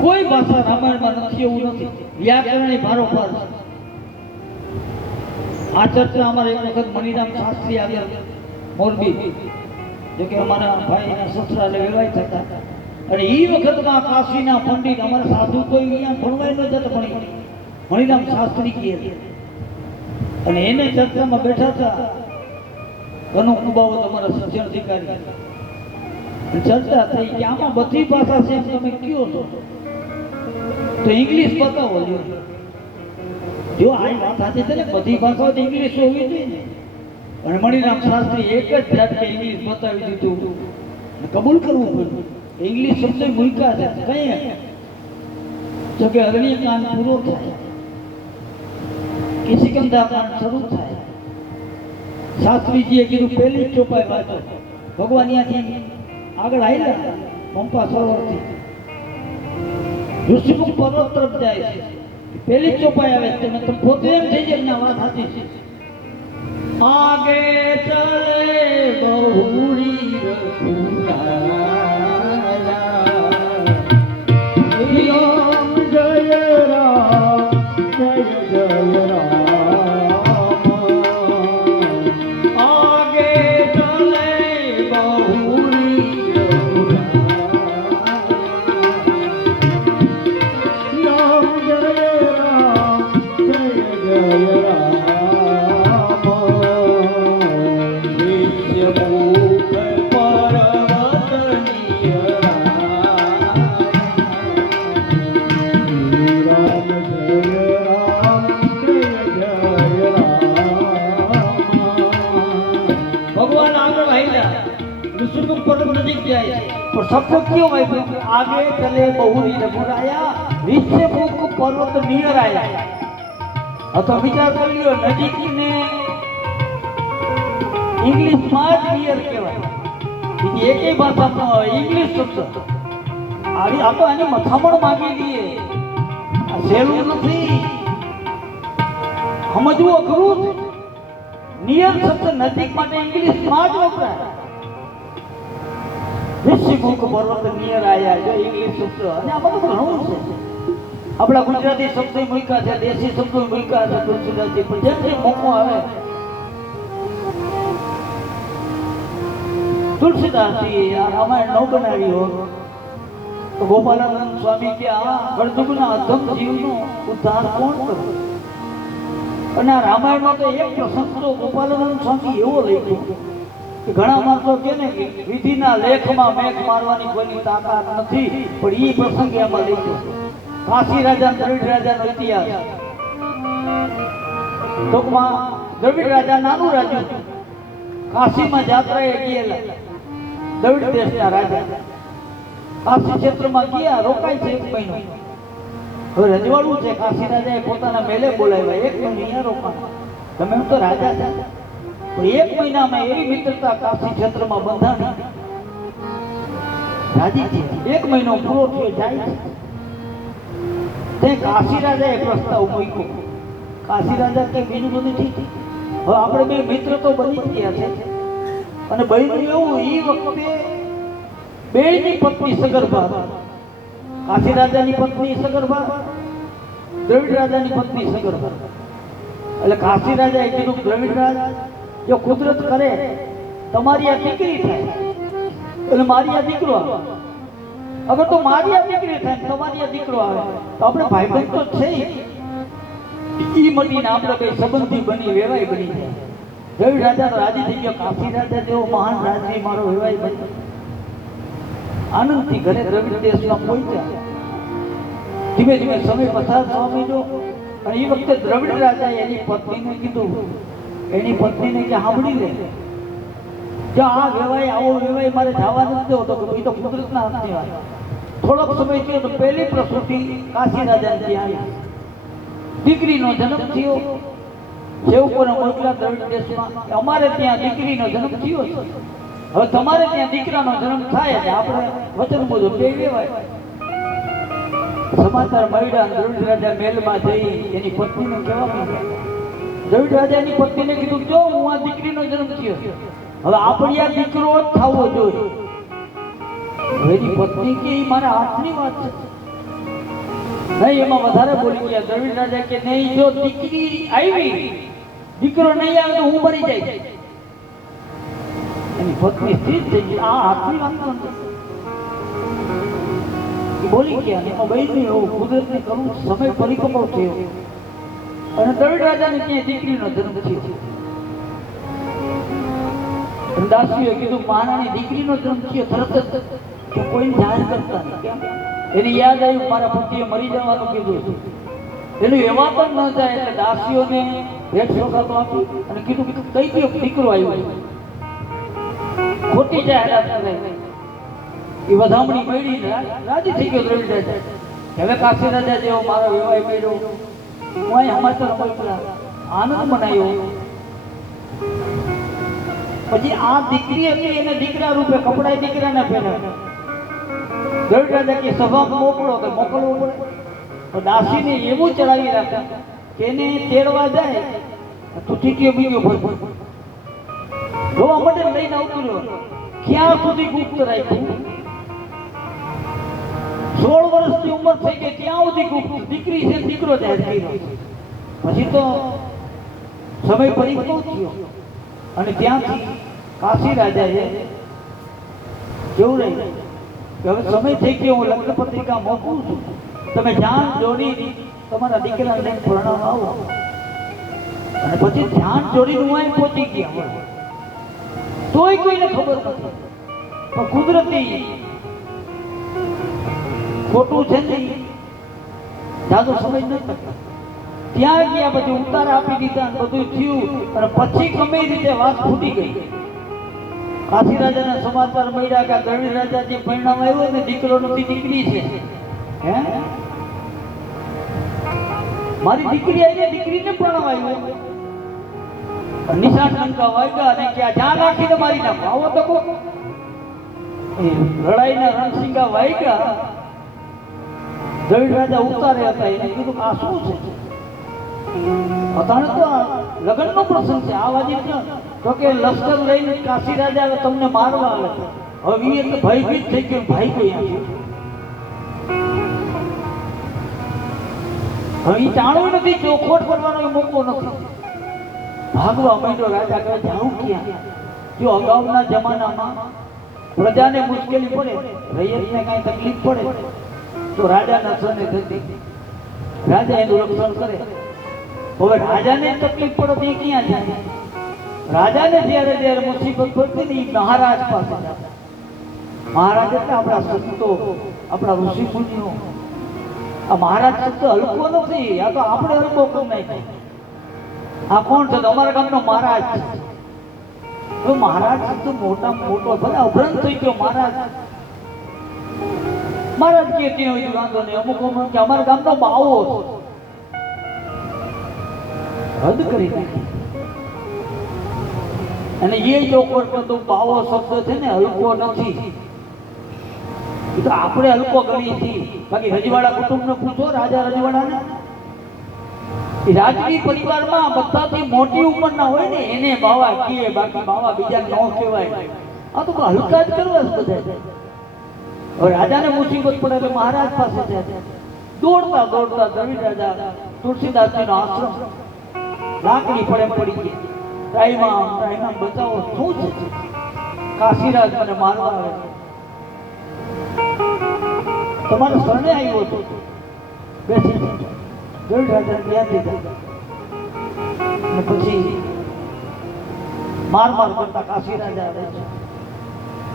કોઈ ભાષા રામાયણમાં નથી એવું નથી. વ્યાકરણની ભારોભાર છે. આ ચર્ચા અમારે એક વખત મણિરામ શાસ્ત્રી આવ્યા મોરબી, જો કે અમારા ભાઈના સસરાને વેવાય થતા, અને એ વખતમાં કાશીના પંડિત અમારા સાધુ કોઈ અહીંયા ભણવાય ન જતા પણ મણિરામ શાસ્ત્રી કહે અને એને ચર્ચામાં બેઠા હતા. અનુકુબાઓ તમારા સજ્જન અધિકારી ચર્ચા થઈ કે આમાં બધી ભાષા છે તમે કયો છો તો ઇંગ્લિશ બતાવો. જો આ વાત સાચી છે ને, બધી ભાષાઓ તો ઇંગ્લિશ હોવી જોઈએ ને. અને મણિરામ શાસ્ત્રી એક જ જાતે ઇંગ્લિશ બતાવી દીધું. કબૂલ કરવું પડ્યું. ઇંગ્લિશ શબ્દ મૂક્યા છે કઈ જો કે અરણ્યકાંડ પૂરો થાય કે સિકંદરકાંડ શરૂ થાય. શાસ્ત્રીજીએ કીધું પહેલી ચોપાઈ વાંચો. ભગવાન ત્યાંથી આગળ આવ્યા પંપા સરોવરથી ઋષિમુખ પર્વત તરફ જાય છે. પહેલી ચોપાઈ આવે છે. તમે પોતે એમ થઈ જાય ના વાત સાચી છે. આગે ચલે બહુરી રામ જય રામ જય જય રામ આગે ચલે બહુરી રામ જય રામ જય જય રામ વિશ્વમુખ પર્વતનીય રામ જય રામ જય જય રામ ભગવાન આગળ આવ્યા. ઋષિમુખ પર્વત નજીક જાય છે પણ શબ્દ કયો વાપર્યો? આગે ચલે બહુરી રઘુરાયા વિશ્વમુખ પર્વત નિયર આયા. તો વિચાર કરી લ્યો, નજીક ને ઇંગ્લિશમાં જ નિયર કહેવાય. બીજી એકેય ભાષામાં હોય ઇંગ્લિશ શબ્દ આવી આ તો આની મથામણ માંગી દઈએ. આ સહેલું નથી, સમજવું અઘરું છે. નિયર શબ્દ નજીક માટે ઇંગ્લિશમાં જ વપરાય. વિશ્વમુખ પર્વત નિયર આયા જો ઇંગ્લિશ શબ્દ. અને આ બધું ઘણું છે. આપણા ગુજરાતી શબ્દો મૂક્યા છે, દેશી શબ્દો મૂક્યા છે તુલસીદાસજી. પણ જેમ જેમ મોકો આવે તુલસીદાસજી આ રામાયણ ન બનાવી હોત તો ગોપાલાનંદ સ્વામી કે આ કળજુગના અધમ જીવનો ઉદ્ધાર કોણ કરે? અને આ રામાયણમાં તો એક પ્રસંગ તો ગોપાલાનંદ સ્વામી એવો લખ્યો કે ઘણા માણસો કે ને વિધિના લેખમાં મેઘ મારવાની કોઈની તાકાત નથી, પણ એ પ્રસંગ એમાં લખ્યો. કાશી રાજા દ્રવિડ રાજાનો ઇતિહાસ. ટૂંકમાં દ્રવિડ રાજા નાનું રાજ્ય હતું. કાશીમાં જાત્રાએ ગયેલા દ્રવિડ દેશના રાજા કાશી ક્ષેત્રમાં ગયા, રોકાય છે 1 મહિનો. હવે રજવાડું છે. કાશી રાજાએ પોતાના મેલે બોલાવ્યા 1 મહિનો અહીંયા રોકાણ. તમે તો રાજા છે પણ 1 મહિનામાં એવી મિત્રતા કાશી ક્ષેત્રમાં બંધાણી, રાજી છે. 1 મહિનો પૂરો થયો જાય છે તે કાશી રાજાએ પ્રસ્તાવ મૂક્યો. કાશી રાજા કે બીજું બધું ઠીક, હવે આપણે બે મિત્ર તો બની જ ગયા છે, અને બન્યું એવું એ વખતે બેયની પત્ની સગર્ભા, કાશી રાજાની પત્ની સગર્ભા, દ્રવિડ રાજાની પત્ની સગર્ભા. એટલે કાશી રાજાએ કીધું, દ્રવિડ રાજ, જો કુદરત કરે તમારી આ દીકરી થાય એટલે મારી આ દીકરો આવે, અગર તો મારી આ દીકરી થાય તમારી આ દીકરો આવે તો આપણે ભાઈબંધ તો છે ઈ મટીને આપણે બે સંબંધી બની વેવાઈ બની જાય. દ્રવિડ રાજા રાજી થઈ ગયો. કાશી રાજા જેવો મહાન રાજવી મારો વેવાઈ બન્યો. આનંદથી ઘરે દ્રવિડ દેશમાં પહોંચ્યા. ધીમે ધીમે સમય પસાર થવા માંડ્યો, અને એ વખતે દ્રવિડ રાજાએ એની પત્નીને કીધું, એની પત્નીને કે સાંભળી લે, જો આ વેવાય આવો વેવાય મારે જવા નથી દેવો, તો એ તો કુદરતના હાથની વાત. થોડોક સમય થયો તો પહેલી પ્રસૂતિ કાશી રાજાને ત્યાં આવી. દીકરીનો જન્મ થયો. સેવકોને મોકલા દ્રવિડ દેશમાં, અમારે ત્યાં દીકરીનો જન્મ થયો છે, હવે તમારે ત્યાં દીકરાનો જન્મ થાય એટલે આપણે વચન મુજબ બે વેવાય. સમાચાર મળ્યા. દ્રવિડ રાજા મહેલમાં જઈ એની પત્નીને કહેવા માંડ્યા. દ્રવિડ રાજાની પત્નીને કીધું, જો હું આ દીકરીનો જન્મ થયો, હવે આપણી આ દીકરો જ થવો જોઈએ. એની પત્ની કે મારા હાથની વાત છે. નહીં, એમાં વધારે બોલી ગયા. દ્રવિડ રાજા કે નહીં, જો દીકરી આવી, દીકરો નહીં આવે તો હું મરી જાય. એની પત્ની સ્થિર થઈ ગઈ, આ હાથની વાત નથી. બોલી ગયા. એમાં બહેનને એવું કુદરતને કરવું, સમય પરિપક્વ થયો અને દ્રવિડ રાજાને ત્યાં દીકરીનો જન્મ થયો. દાસીઓએ કીધું, મહારાણી દીકરીનો જન્મ થયો, તરત જ કે કોઈ જાહેર કરતા નહીં. કેમ? એને યાદ આવ્યું મારા પતિએ મરી જવાનું કીધું, એનું એવા પણ ન જાય એટલે દાસીઓને ભેટ સોગાતો આપી અને કીધું કે કઈ ગયો દીકરો આવ્યો. ખોટી જાહેરાત કરે એ વધામણી મળી, રાજી થઈ ગયો દ્રવિડ રાજા. હવે કાશી રાજા જેવો મારો વેવાય મળ્યો, હું અહીં સમાચાર મોકલા, આનંદ મનાયો. પછી આ દીકરી હતી એને દીકરા રૂપે કપડા દીકરાને પહેરાવ્યા. દ્રવિડ રાજા કે સભામાં મોકલો, કે મોકલવું પડે. તો દાસીને એવું ચડાવી રાખ્યા કે એને તેડવા જાય તો ઠીકીઓ બીજો ભરભર જોવા માટે લઈને આવતું રહ્યો. ક્યાં સુધી ગુપ્ત રાખ્યું? 16 વર્ષની ઉંમર થઈ ગઈ, ત્યાં સુધી ગુપ્ત. દીકરી છે દીકરો જાહેર કર્યો. પછી તો સમય પરિપક્વ થયો અને ત્યાંથી કાશી રાજાએ કેવું રહ્યું કે હવે સમય થઈ ગયો, હું લગ્ન પત્રિકા મોકલું છું, તમે ધ્યાન જોડી તમારા દીકરાને પરણાવ આવો. અને પછી ધ્યાન જોડીને હું અહીં પહોંચી ગયા. તોય કોઈને ખબર નથી, પણ કુદરતી ખોટું છે ને, જાજો સમય નથી. ત્યાં ગયા, પછી ઉતાર આપી દીધા, બધું થયું, અને પછી ગમે રીતે વાત ફૂટી ગઈ. કાશી રાજાના સમાચાર મળ્યા કે દ્રવિડ રાજા જે પરિણામ આવ્યો ને, દીકરો નથી દીકરી છે. હે, મારી દીકરી આવીને દીકરીને પરિણામ આવ્યો. નિશાન લંકા વાગ્યા અને કે જ્યાં નાખીને મારી નાખો. આવો તો કો લડાઈના રણસિંગા વાગ્યા. દ્રવિડ રાજા ઉતારે હતા, એને કીધું આ શું છે? અત્યારે તો લગ્નનો પ્રસંગ છે, આ વાજી તો કે લશ્કર લઈને કાશી રાજા હવે તમને મારવા આવે. હવે એ તો ભયભીત થઈ ગયો, ભાઈ કોઈ આવ્યો. હવે એ જાણવું નથી, ચોખવટ કરવાનો મોકો નથી. ભાગવા માંડ્યો. રાજા કહે જાઉં ક્યાં? જો અગાઉના જમાનામાં પ્રજાને મુશ્કેલી પડે, રૈયતને કાંઈ તકલીફ પડે તો રાજાના સને થતી, રાજા એનું રક્ષણ કરે. હવે રાજાને તકલીફ પડે તો એ ક્યાં જાય? રાજાને જ્યારે મુસીબત પડતી ને, એ મહારાજ પાસે જાય. મહારાજ એટલે આપણા સંતો, આપણા ઋષિ મુનિઓ. આ મહારાજ શબ્દ હલકો નથી, આ તો આપણે હલકો કરી નાખીએ. આ કોણ છે? અમારા ગામનો મહારાજ છે. તો મહારાજ શબ્દ મોટા મોટો, ભલે અભ્રંત થઈ ગયો મહારાજ. મહારાજ કે ત્યાં વાંધો નહીં, અમુક અમુક કે અમારા ગામનો બાવો હદ કરી નાખી. અને એ ચોખવટ કરતો બાવો શબ્દ છે ને હલકો નથી. એ તો આપણે હલકો ગણીએ છીએ. બાકી રજવાડા કુટુંબને પૂછો, રાજા રજવાડાને, એ રાજવી પરિવારમાં બધાથી મોટી ઉંમરના હોય ને એને બાવા કીએ, બાકી બાવા બીજા ન કહેવાય. આ તો હલકા જ કરવા જ બધા. હવે રાજાને મુસીબત પડે એટલે મહારાજ પાસે જાય. દોડતા દોડતા દ્રવિડ રાજા તુલસીદાસજીનો આશ્રમ લાકડી પડે પડી ગઈ. ટાઈમાં બચાવો, શું છે? કાશીરાજ મને મારવા આવે, તમારે શરણે આવ્યો હતો. બેસી દ્રવિડ રાજા ધ્યાન દીધા અને પછી માર કરતા કાશીરાજ આવે છે.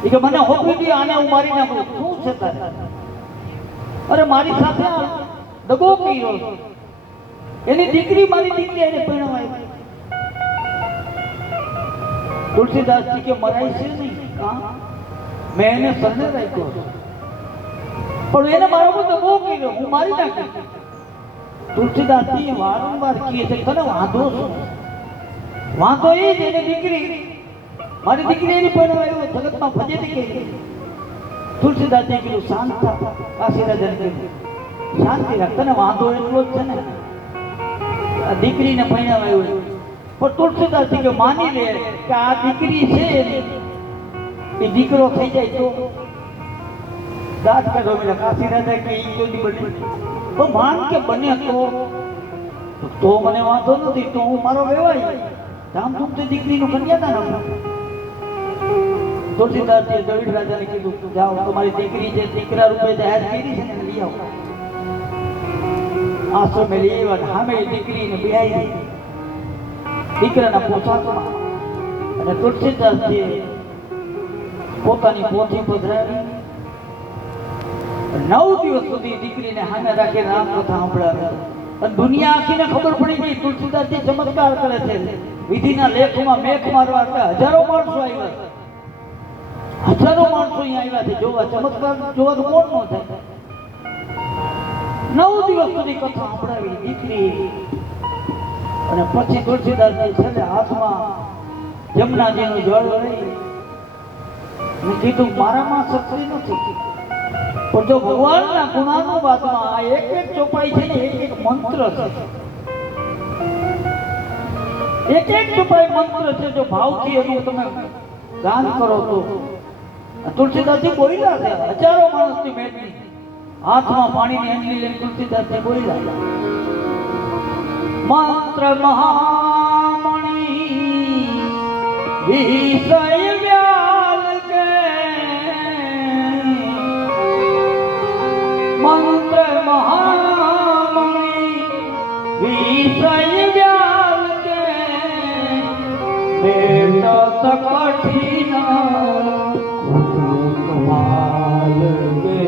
એ કે મને હોપી દી, આને હું મારી નાખું. શું છે તારે? અરે મારી સાથે દગો કર્યો, એની દીકરી મારી દીકરી એને પરણવાય. તુલસીદાસજી કે મરાય છે નહીં, મેં એને શરણે રાખ્યો પણ એને મારો બધો દગો કર્યો, હું મારી નાખી. તુલસીદાસજી વારંવાર કહે છે તને વાંધો શું? વાંધો એ જ એની દીકરી, મારી દીકરી એની પરણવાય, જગતમાં ફજેતી કે. તુલસીદાસજી કીધું શાંત થા. કાશીરાજાને કીધું શાંતિ રાખ, તને વાંધો એટલો જ છે ને આ દીકરીને પરણાવાય. પણ તુલસીદાસજી કે માની લે કે આ દીકરી છે એ દીકરો થઈ જાય તો દાંત કાઢો. એટલે કાશીરાજા કે એ કોઈ બને તો માન કે બને તો મને વાંધો નથી, તો હું મારો વેવાય ધામધૂમથી દીકરીનું કન્યાદાન આપું. તુલસીદાસજીએ દ્રવિડ રાજાને કીધું જાઓ, તમારી દીકરી જે દીકરા રૂપે જાહેર કરી છે ને લઈ આવો. આશ્રમે લઈ આવ્યા. સામે દીકરીને બેહાઈ દીકરાના પોશાકમાં અને તુલસીદાસજીએ પોતાની પોથી પધરાવી. 9 દિવસ સુધી દીકરીને સામે રાખીને રામકથા સાંભળાવે અને દુનિયા આખીને ખબર પડી ગઈ તુલસીદાસજી ચમત્કાર કરે છે. વિધિના લેખમાં મેઘ મારવા હજારો માણસો આવ્યા, હજારો માણસો અહીંયા આવ્યા છે જોવા. ચમત્કાર જોવા તો કોણ ન થાય? 9 દિવસ સુધી કથા સાંભળાવી દીકરી. અને પછી તુલસીદાસજી છેલ્લે હાથમાં જમનાજીનું જળ લઈ અને કીધું મારામાં શક્તિ નથી, પણ જો ભગવાનના ગુણાનુવાદમાં આ એક ચોપાઈ છે ને એક મંત્ર છે, એક ચોપાઈ મંત્ર છે. જો ભાવથી એનું તમે ગાન કરો તો તુલસીદાસજી બોલ્યા છે. હજારો માણસની મેળવી હાથમાં પાણીની અંજલી લઈને તુલસીદાસજી બોલ્યા મંત્ર મહામણી વિષય વ્યાલ કે મંત્ર મહામણી વિષય વ્યાલ કે બેટ કઠિન કમાલ કે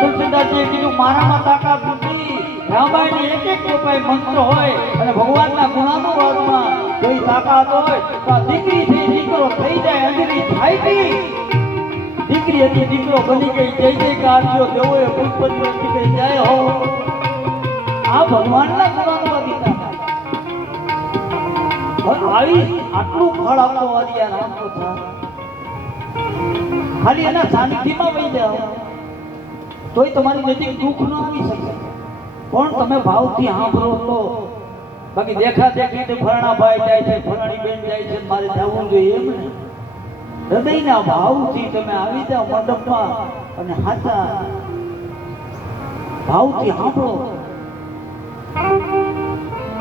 તુલસીદાસજીએ કીધું મારામાં તાકાત નથી. રામાયણની એક ચોપાઈ મંત્ર હોય અને ભગવાનના ગુણાનુવાદમાં કોઈ તાકાત હોય તો આ દીકરી થઈ દીકરો થઈ જાય. અંજલિ થાય ગઈ, દીકરી હતી દીકરો બની ગઈ. જય જયકાર થયો, દેવોએ પુષ્પચક્ર દીકરી જાય હો. આ ભગવાનના ગુણાનુવાદી તાકાત. આવી આટલું ફળ આપતો વાળી આ રામકથા ખાલી એના સાનિધ્યમાં વહી જાઓ તોય તમારી નજીક દુઃખ ન આવી શકે. પણ તમે ભાવથી સાંભળો તો. બાકી દેખા દેખી ફલાણા ભાઈ જાય છે, ફલાણી બેન જાય છે, મારે જવું જોઈએ એમ ને. હૃદયના ભાવથી તમે આવી જાઓ મંડપમાં અને હાચા ભાવથી સાંભળો.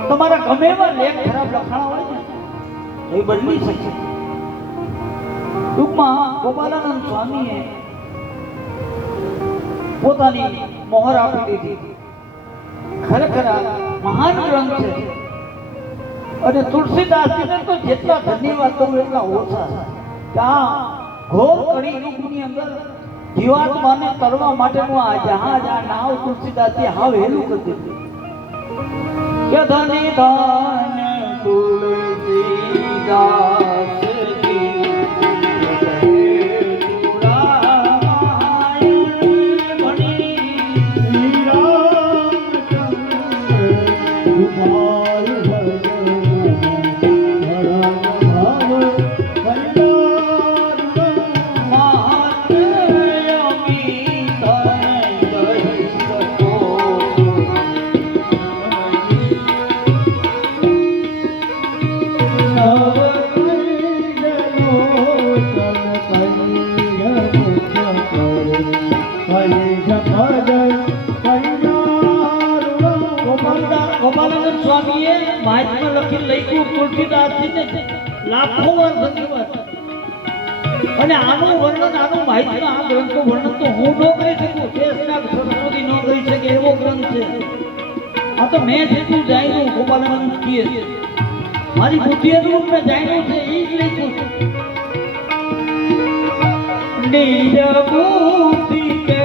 તમારા ગમે એવા લેખ ખરાબ લખાણા હોય ને એ બદલી શકે. ટૂંકમાં ગોપાલાનંદ સ્વામીએ પોતાની મોહર આપી દીધી. ખરેખર મહાન ગ્રંથ છે અને તુલસીદાસજીને તો જેટલા ધન્યવાદ કરું એટલા ઓછા. કે આ ઘોર કળી યુગની અંદર જીવાત્માને તરવા માટેનું આ જહાજ આ નાવ તુલસીદાસજી હાવ હેલું કરી દીધું કે ધની ધન તુલસીદાસજી ગોપાલાનંદ સ્વામીએ મહાત્મા લખી લખ્યું તુલસીદાસજીને લાખો વાર ધન્યવાદ. અને આનું વર્ણન આનું મહાત્મા આ ગ્રંથનું વર્ણન તો હું ન કરી શકું, શેષનાગ સરસ્વતી ન કરી શકે એવો ગ્રંથ છે. આ તો મેં જેટલું જાણ્યું ગોપાલાનંદ કહે છે, મારી બુદ્ધિ અનુરૂપ મેં જાણ્યું છે એ જ લખ્યું છે. નિજ બુદ્ધિ કે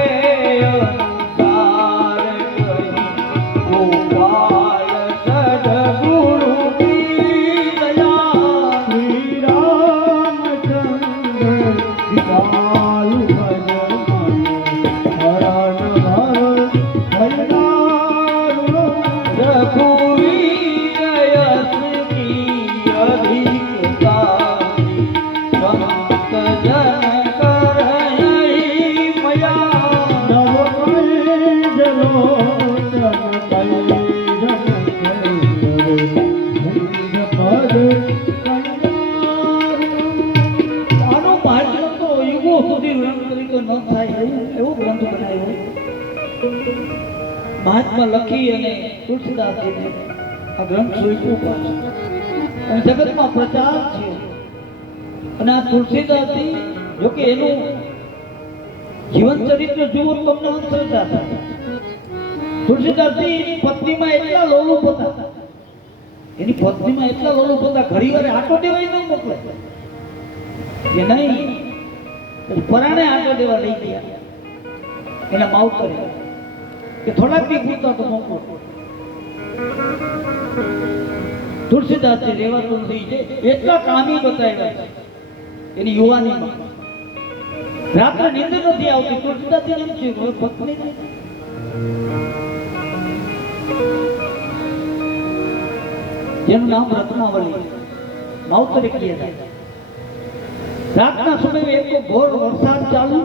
મહાત્મા લખી અને તુલસીદાસજીને આ ગ્રંથ સ્વીકૃત છે અને જગતમાં પ્રચાર છે. અને આ તુલસીદાસજી જોકે એનું જીવન ચરિત્ર જુઓ તમને અંતરતા થાય. તુલસીદાસજી એની પત્નીમાં એટલા લોલુપ હતા, એની પત્નીમાં એટલા લોલુપ હતા, ઘડી વારે આટો દેવાય ન મોકલે કે નહીં, પરાણે આટો દેવા લઈ ગયા એના માવતરે કે થોડાક બી પૂછતા તો મોકલો. તુલસીદાસજી રેવાતું નથી છે એટલા કામી બતાવ્યા છે એની યુવાનીમાં. રાત્રે નીંદર નથી આવતી. તુલસીદાસજી એમ છે પત્ની જેનું નામ રત્નાવલી માવતરે કહે. રાતના સમયે એક ઘોર વરસાદ ચાલુ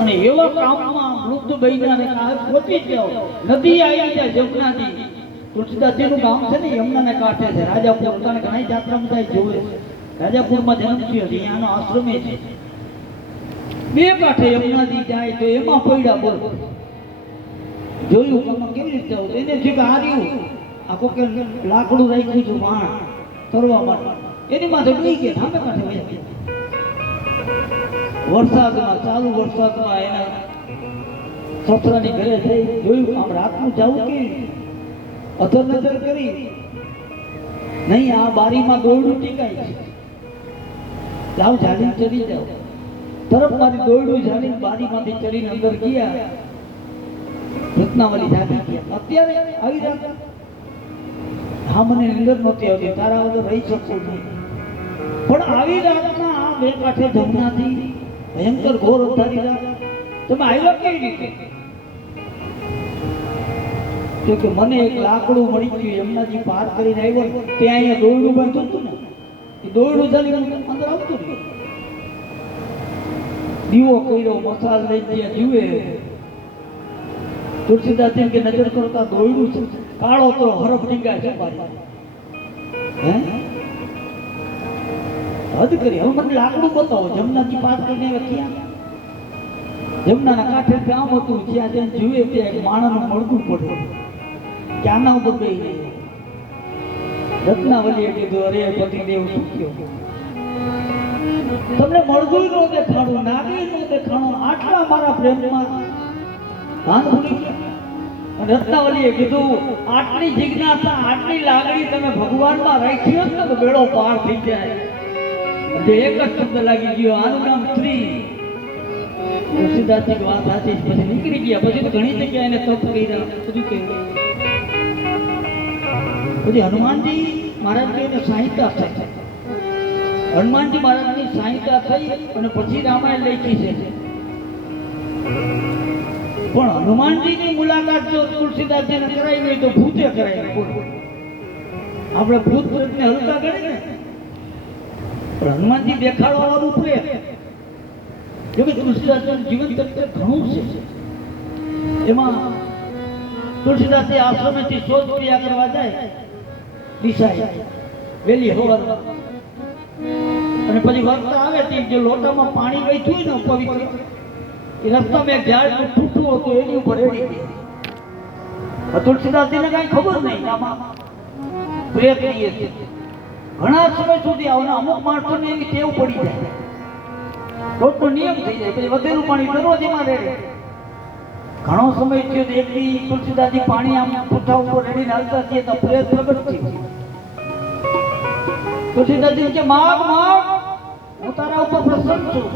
અને એવા કામમાં વૃદ્ધ બહેનાને પહોંચી જાઓ. નદી આવી જાય જમનાજી. તુલસીદાસજીનું ગામ છે ને યમુનાને કાંઠે છે. રાજાપુર પોતાને ઘણી જાત્રામાં થાય જોવે છે. રાજાપુરમાં જન્મ થયો છે, અહીંયાનો આશ્રમ છે. બે કાંઠે યમુનાજી જાય તો એમાં પડ્યા બોલ જોયું તમે કેવી રીતે આવું એને થયું કે આ રહ્યું આ કોકે લાકડું રાખ્યું છે વાણ તરવા માટે, એની માથે ડૂઈ ગયા સામે કાંઠે વયા ગયા. વરસાદમાં ચાલુ વરસાદમાં એના સસરાની ઘરે જઈ જોયું આમ રાતનું જવું કે અધર નજર કરી નહીં આ બારીમાં દોરડું ટીકાય છે, જાવ જાળીને ચડી જાવ. તરફ મારી દોરડું જાળીને બારીમાંથી ચડીને અંદર ગયા. રત્નાવલી જાગી ગયા. અત્યારે આવી રાત હા મને નીંદર નહોતી આવતી, તારા વગર રહી શકું નહીં, પણ આવી રાતના આ બે કાંઠે જમનાથી ભયંકર ઘોર અંધારી રાત તમે આવ્યા કેવી રીતે? તો કે મને એક લાકડું મળી ગયું, યમુનાજી પાર કરીને આવ્યો ત્યાં અહીંયા દોરડું બાંધ્યું હતું ને એ દોરડું ચાલી અંદર આવતું રહ્યું. દીવો કર્યો, મસાલ લઈ ગયા જીવે. તુલસીદાસજી કે નજર કરતા દોરડું છે કાળો તો હરફ ટીંગા છે હે હદ કરી. હવે મને લાકડું બતાવો. જમનાજી પાર કરીને ક્યાં? જમનાના કાંઠે ગામ હતું, જ્યાં જેમ જુએ ત્યાં એક માણસનું મળતું પડે ક્યાંના ઉપર બે. રત્નાવલીએ કીધું અરે પતિદેવ શું થયો? તમને મળતું ન દેખાણું, નાગી ન દેખાણું, આટલા મારા પ્રેમમાં ભાન ભૂલી ગયા. અને રત્નાવલીએ કીધું આટલી જિજ્ઞાસા આટલી લાગણી તમે ભગવાનમાં રાખી હોત ને તો બેડો પાર થઈ જાય. જે એક જ શબ્દ લાગી ગયો આનું નામ સ્ત્રી. તુલસીદાસજી વાત સાચી છે. પછી નીકળી ગયા, પછી તો ઘણી જગ્યાએ એને તપ કર્યા, બધું કર્યું. પછી હનુમાનજી મહારાજ એને સાહિત્ય થઈ, હનુમાનજી મહારાજની સાહિત્ય થઈ અને પછી રામાયણ લખી છે. પણ હનુમાનજીની મુલાકાત જો તુલસીદાસજીને કરાવી નહીં તો ભૂતે કરાવી. આપણે ભૂત પ્રેતને હલકા ગણે ને, પણ હનુમાનજી દેખાડવા વાળું પ્રેત. જો કે તુલસીદાસજીનું જીવન ચરિત્ર ઘણું છે. એમાં તુલસીદાસજી આશ્રમેથી શોધ ક્રિયા કરવા જાય દિશાએ વેલી હવાર, અને પછી વખત આવે તે જે લોટામાં પાણી વહેતું હોય ને પવિત્ર, એ રસ્તામાં એક ઝાડનું ફૂટું હતું, એની ઉપર એડી ગઈ. તુલસીદાસજીને કાંઈ ખબર નહીં આમાં પ્રેત નહીં છે. ઘણા સમય સુધી આવના અમુક માણસોને એવી ટેવ પડી જાય, રોજનો નિયમ થઈ જાય, પછી વધેલું પાણી દરરોજ એમાં રેડે. ઘણો સમય થયો એક દી તુલસીદાસજી પાણી આમ પૂઠા ઉપર રેડીને હાલતા થઈએ તો પ્રેત પ્રગટ થઈ. તુલસીદાસજી કે માગ માગ, હું તારા ઉપર પ્રસન્ન છું.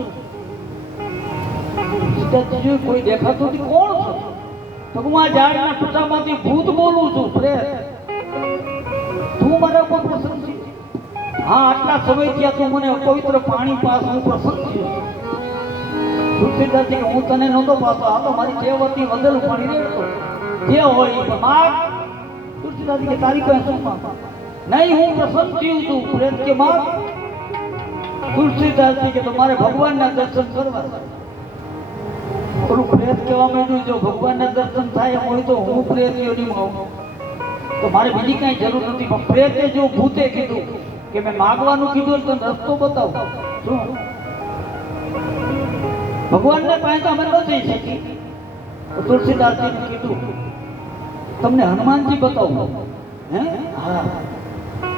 તુલસીદાસજી કોઈ દેખાતું નથી, કોણ છો? તો હું આ ઝાડના ટુટામાંથી ભૂત બોલું છું, પ્રેત. તું મારા ઉપર પ્રસન્ન છે? હા, આટલા સમય થયા તું મને પવિત્ર પાણી પાસ, હું પ્રસન્ન છું. તુલસીદાસજી હું તને નહોતો પાતો, આ તો મારી ટેવ હતી, વધેલું પાણી રેડતો જે હોય પણ માગ. તુલસીદાસજી કે તારી પાસે શું માગ? નહીં, હું પ્રસન્ન થયું છું. પ્રેત કે માગ. તુલસીદાસજી કે તો મારે ભગવાનના દર્શન કરવા. ઓલું પ્રેત કહેવા માંડ્યું, જો ભગવાનના દર્શન થાય હોય તો હું પ્રેત યોની આવું તો મારે બીજી કાંઈ જરૂર નથી. પણ પ્રેતે જો ભૂતે કીધું કે મેં માગવાનું કીધું તો રસ્તો બતાવો. શું ભગવાનને પાસે તો અમે ન જઈ શકી. તુલસીદાસજીને કીધું તમને હનુમાનજી બતાવો. હે? હા.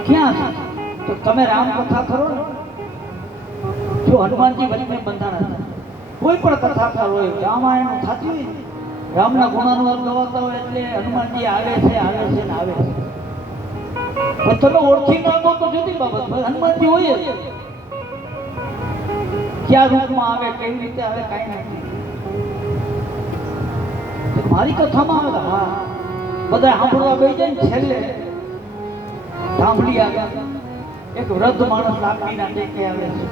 ક્યાં છે? તો તમે રામકથા કરો ને. જો હનુમાનજી વચ્ચે બંધાણા હતા, કોઈ પણ કથાકાર હોય, રામાયણ થતી હોય, રામના ગુણાનું ગવાતા હોય એટલે હનુમાનજી આવે છે ને આવે છે. પણ તમે ઓળખી ના દો તો જુદી બાબત. હનુમાનજી હોય જ, ક્યાં રૂપમાં આવે, કેવી રીતે આવે, કાંઈ નથી. મારી કથામાં આવે, હા, બધા સાંભળવા બેસી જાય ને છેલ્લે સાંભળી આવે. એક વૃદ્ધ માણસ લાકડીના ટેકે આવે છે,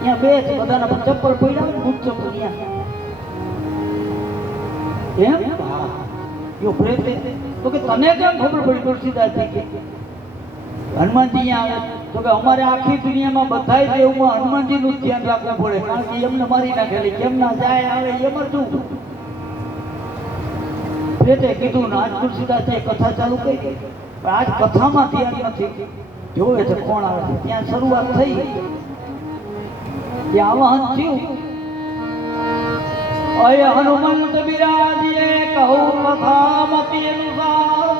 અહીંયા બે છે, બધાના પર ચપ્પલ પડ્યા હોય ને, બૂટ ચપ્પલ એમ. હા, યો પ્રેત. તો કે તને કેમ ખબર પડી? તુલસીદાસજી કે હનુમાનજી અહીંયા આવે તો કે અમારે આખી દુનિયામાં બધાય દેવમાં હનુમાનજીનું ધ્યાન રાખવું પડે, કારણ કે એમને મારી નાખેલી, કેમ ના જાય આવે એમ જ. પ્રેતે કીધું ને આજ તુલસીદાસજીએ કથા ચાલુ કરી, પણ આજ કથામાં ધ્યાન નથી, જોવે છે કોણ આવે છે. ત્યાં શરૂઆત થઈ, ત્યાં આવાહન થયું. અય હનુમંત બિરાજીએ કહું કથામતી અનુસાર,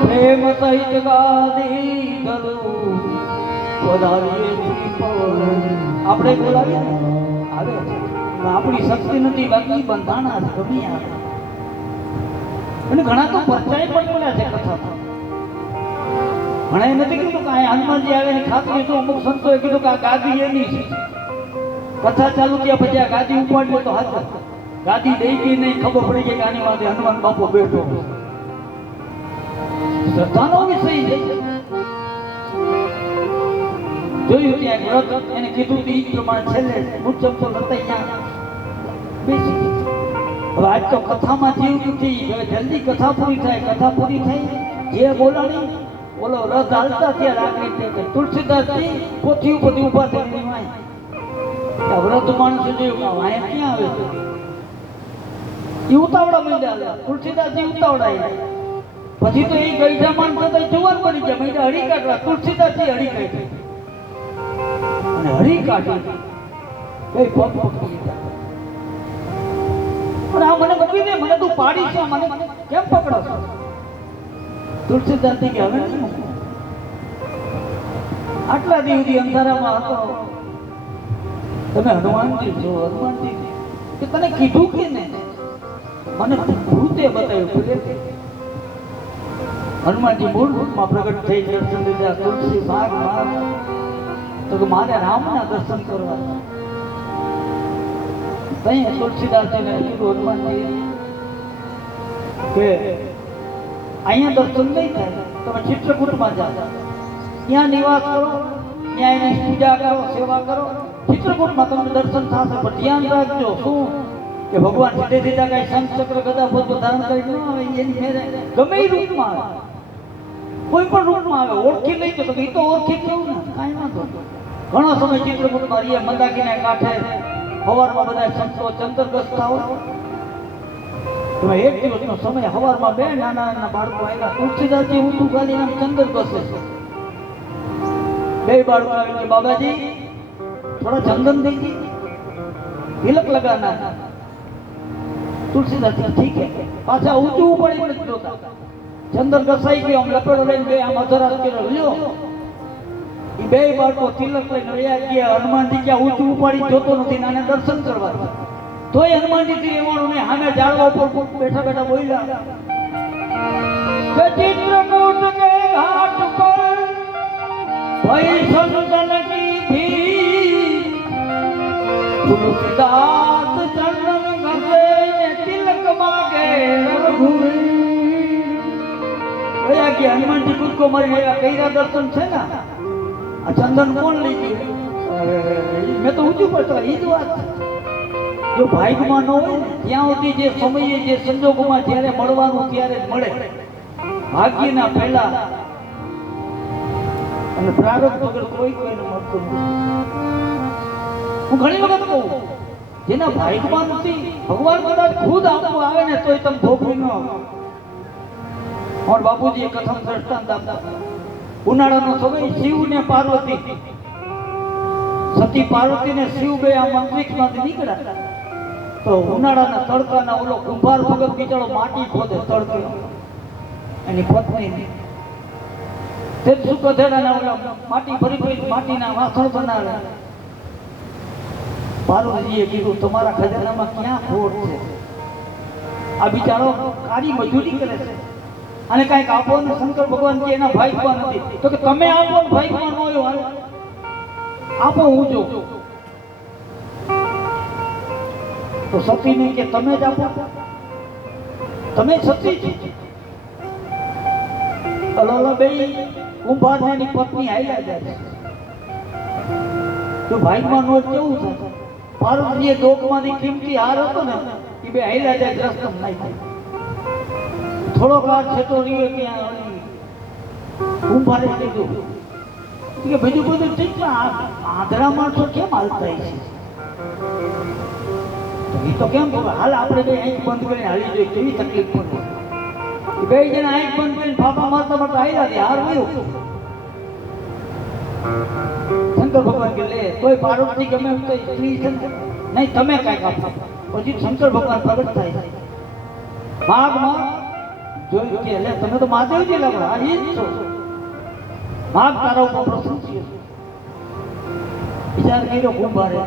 પ્રેમ સહિત ગાદી ધરું વધારીએ. આપણે બોલાવીએ આવે, આપણી શક્તિ નથી, બાકી બંધાણા છે ગમી આવે. અને ઘણા તો પરચાઈ પણ બોલ્યા છે કથામાં. ઘણા એ નથી કીધું કે આ હનુમાનજી આવે એની ખાતરી. તો અમુક સંતોએ કીધું કે આ ગાદી એની છે. કથા ચાલુ થયા પછી આ ગાદી ઉપાડી તો હાથ ગાદી દઈ ગઈ નહીં, ખબર પડી ગઈ કે આની માથે હનુમાન બાપુ બેઠો. શ્રદ્ધાનો વિષય છે. જોયું ત્યાં વ્રત એને કીધું એ પ્રમાણે છેલ્લે બૂટ ચપ્પલ હતા અહીંયા બેસી. હવે આજ તો કથામાં જીવ નથી, હવે જલ્દી કથા પૂરી થાય. કથા પૂરી થઈ, જે બોલાણી બોલો રથ હાલતા ત્યાં રાખી. તુલસીદાસજી પોથી ઉપરથી ઉભા થઈને વાય વ્રત માણસો જોયું વાય ક્યાં આવે છે, એ ઉતાવળા માંડ્યા. તુલસીદાસજી ઉતાવળાય. પછી તો એ ગઈઢા માણસ હતા જુવાન બની ગયા, મહિના હરી કાઢવા. તુલસીદાસજી હરી કાઢી અને હરી કાઢી કઈ પગ પકડી ગયા. પણ આ મને બગડી દે, મને તું પાડી છે, મને કેમ પકડો છો? તુલસીદાસજી કે હવે નહીં, આટલા દિવસથી અંધારામાં હતો, તમે હનુમાનજી છો. હનુમાનજી કે તને કીધું કે ને? મને ભૂતે બતાવ્યું. હનુમાનજી મૂળ રૂપમાં પ્રગટ થઈ દર્શન લીધા. તુલસી બાગ તો કે મારે રામના દર્શન કરવા. તઈ તુલસીદાસજીને કીધું હનુમાનજી કે અહીંયા દર્શન નહીં થાય, તમે ચિત્રકૂટમાં જાઓ, ત્યાં નિવાસ કરો, ત્યાં એની પૂજા કરો, સેવા કરો. ચિત્રકૂટમાં તમને દર્શન થશે, પણ ધ્યાન રાખજો શું કે ભગવાન સીધે સીધા કઈ શંખ ચક્ર ગદા પદ્મ ધારણ કરી ન આવે, એની મેરે ગમે એ રૂપમાં આવે, કોઈ પણ રૂપમાં આવે, ઓળખી લઈ તો એ તો ઓળખી કેવું ને કાંઈ વાંધો. ઘણો સમય ચિત્રકૂટમાં રહીએ, મંદાકીના કાંઠે સવારમાં બધા સંતો ચંદ્ર ગસતા હોય. તમે એક દિવસનો સમય સવારમાં બે નાના નાના બાળકો આવ્યા, તુલસીદાસજી ઊંધું ખાલી આમ ચંદ્ર ગસે છે. બે બાળકો આવી કે બાબાજી થોડા ચંદન દीजिए, तिलक लगाना. तुलसीदास ठीक है, पाछा ऊंचું ઉપાડી નથી જોતા, ચંદન ઘસાઈ ગયો, આમ લપેડો લઈને બે આમ અધરાત કર્યો લ્યો. એ બે બાળકો તિલક લઈને રહ્યા ગયા. હનુમાનજી ક્યાં ઊંચું ઉપાડી જોતો નથી, નાને દર્શન કરવા. તોય હનુમાનજી થી રહેવાનું ને સામે ઝાડવા ઉપર બેઠા બેઠા બોલ્યા કે ચિત્રકૂટ કે ઘાટ પર ભઈ સંતન કી ભીડ, તુલસીદાસ ચંદન ઘસે ને તિલક માગે રઘુવીર. ગયા કે હનુમાનજી કૂદકો મારી ગયા, કઈરા દર્શન છે ને, આ ચંદન કોણ લઈ ગયું? મેં તો ઊંચું પડતો, એ જ વાત. જો ભાગ્યમાં ન હોય ત્યાં સુધી જે સમયે જે સંજોગોમાં જ્યારે મળવાનું ત્યારે જ મળે, ભાગ્યના પહેલા અને પ્રારબ્ધ વગર કોઈ કોઈને મળતું નથી. હું ઘણી વખત કહું, જેના ભાગ્યમાં નથી ભગવાન કદાચ ખુદ આપવા આવે ને તોય તમે ભોગવી ન આવો. और बापूजी कथम दृष्टांत આપતા, ઉનાળાનો સમય, શિવ ને પાર્વતી, સતી પાર્વતી ને શિવ બે આ અંતરિક્ષમાંથી નીકળ્યા. તો ઉનાળાના તડકાના ઓલો કુંભાર ભગત બિચારો માટી ખોદે તડકે, એની પત્ની તે શું કધેડાના ઓલા માટી ભરી ભરી માટીના વાસણ બનાવે. પાર્વતીજીએ કીધું તમારા ખજાનામાં ક્યાં ખોટ છે? આ બિચારો કાળી મજૂરી કરે છે, અને કાંઈક આપો ને. શંકર ભગવાન કે એના ભાઈમાં નથી, તો કે તમે આપો ને ભાઈમાં ન હોય હાલ આપો, હું જો. તો સતી ને કે તમે જ આપો, તમે સતી છો. અલગ બે કુંભાર ને એની પત્ની હાલ્યા જાય. તો ભાઈમાં નો કેવું થશે? પાર્વતીએ ડોકમાંથી કિંમતી હાર હતો ને એ બે હાલ્યા જાય, રસ્તમ નહીં થાય. થોડો વાર છેટો રહ્યો ત્યાં કુંભારે કીધું કે બીજું બધું ઠીક છે, આંધળા માણસો કેમ હાલતા છે? એ તો કેમ હાલ આપણે બે આંખ બંધ કરીને હાલી જોઈએ, કેવી તકલીફ પડે. બે જણા આંખ બંધ કરીને ફાફા મારતા મારતા હાલ્યા દે, હાર વયો. શંકર ભગવાન કે લે, તોય પાર્વતી ગમે તો સ્ત્રી છે ને, નહીં તમે કાંઈક આપો. પછી શંકર ભગવાન પ્રગટ થાય છે માગમાં. જોઈ કે લે તમે તો મહાદેવજી લાગો, હા એ જ છો, માગ તારા ઉપર પ્રસન્ન છે. વિચાર કર્યો કુંભારે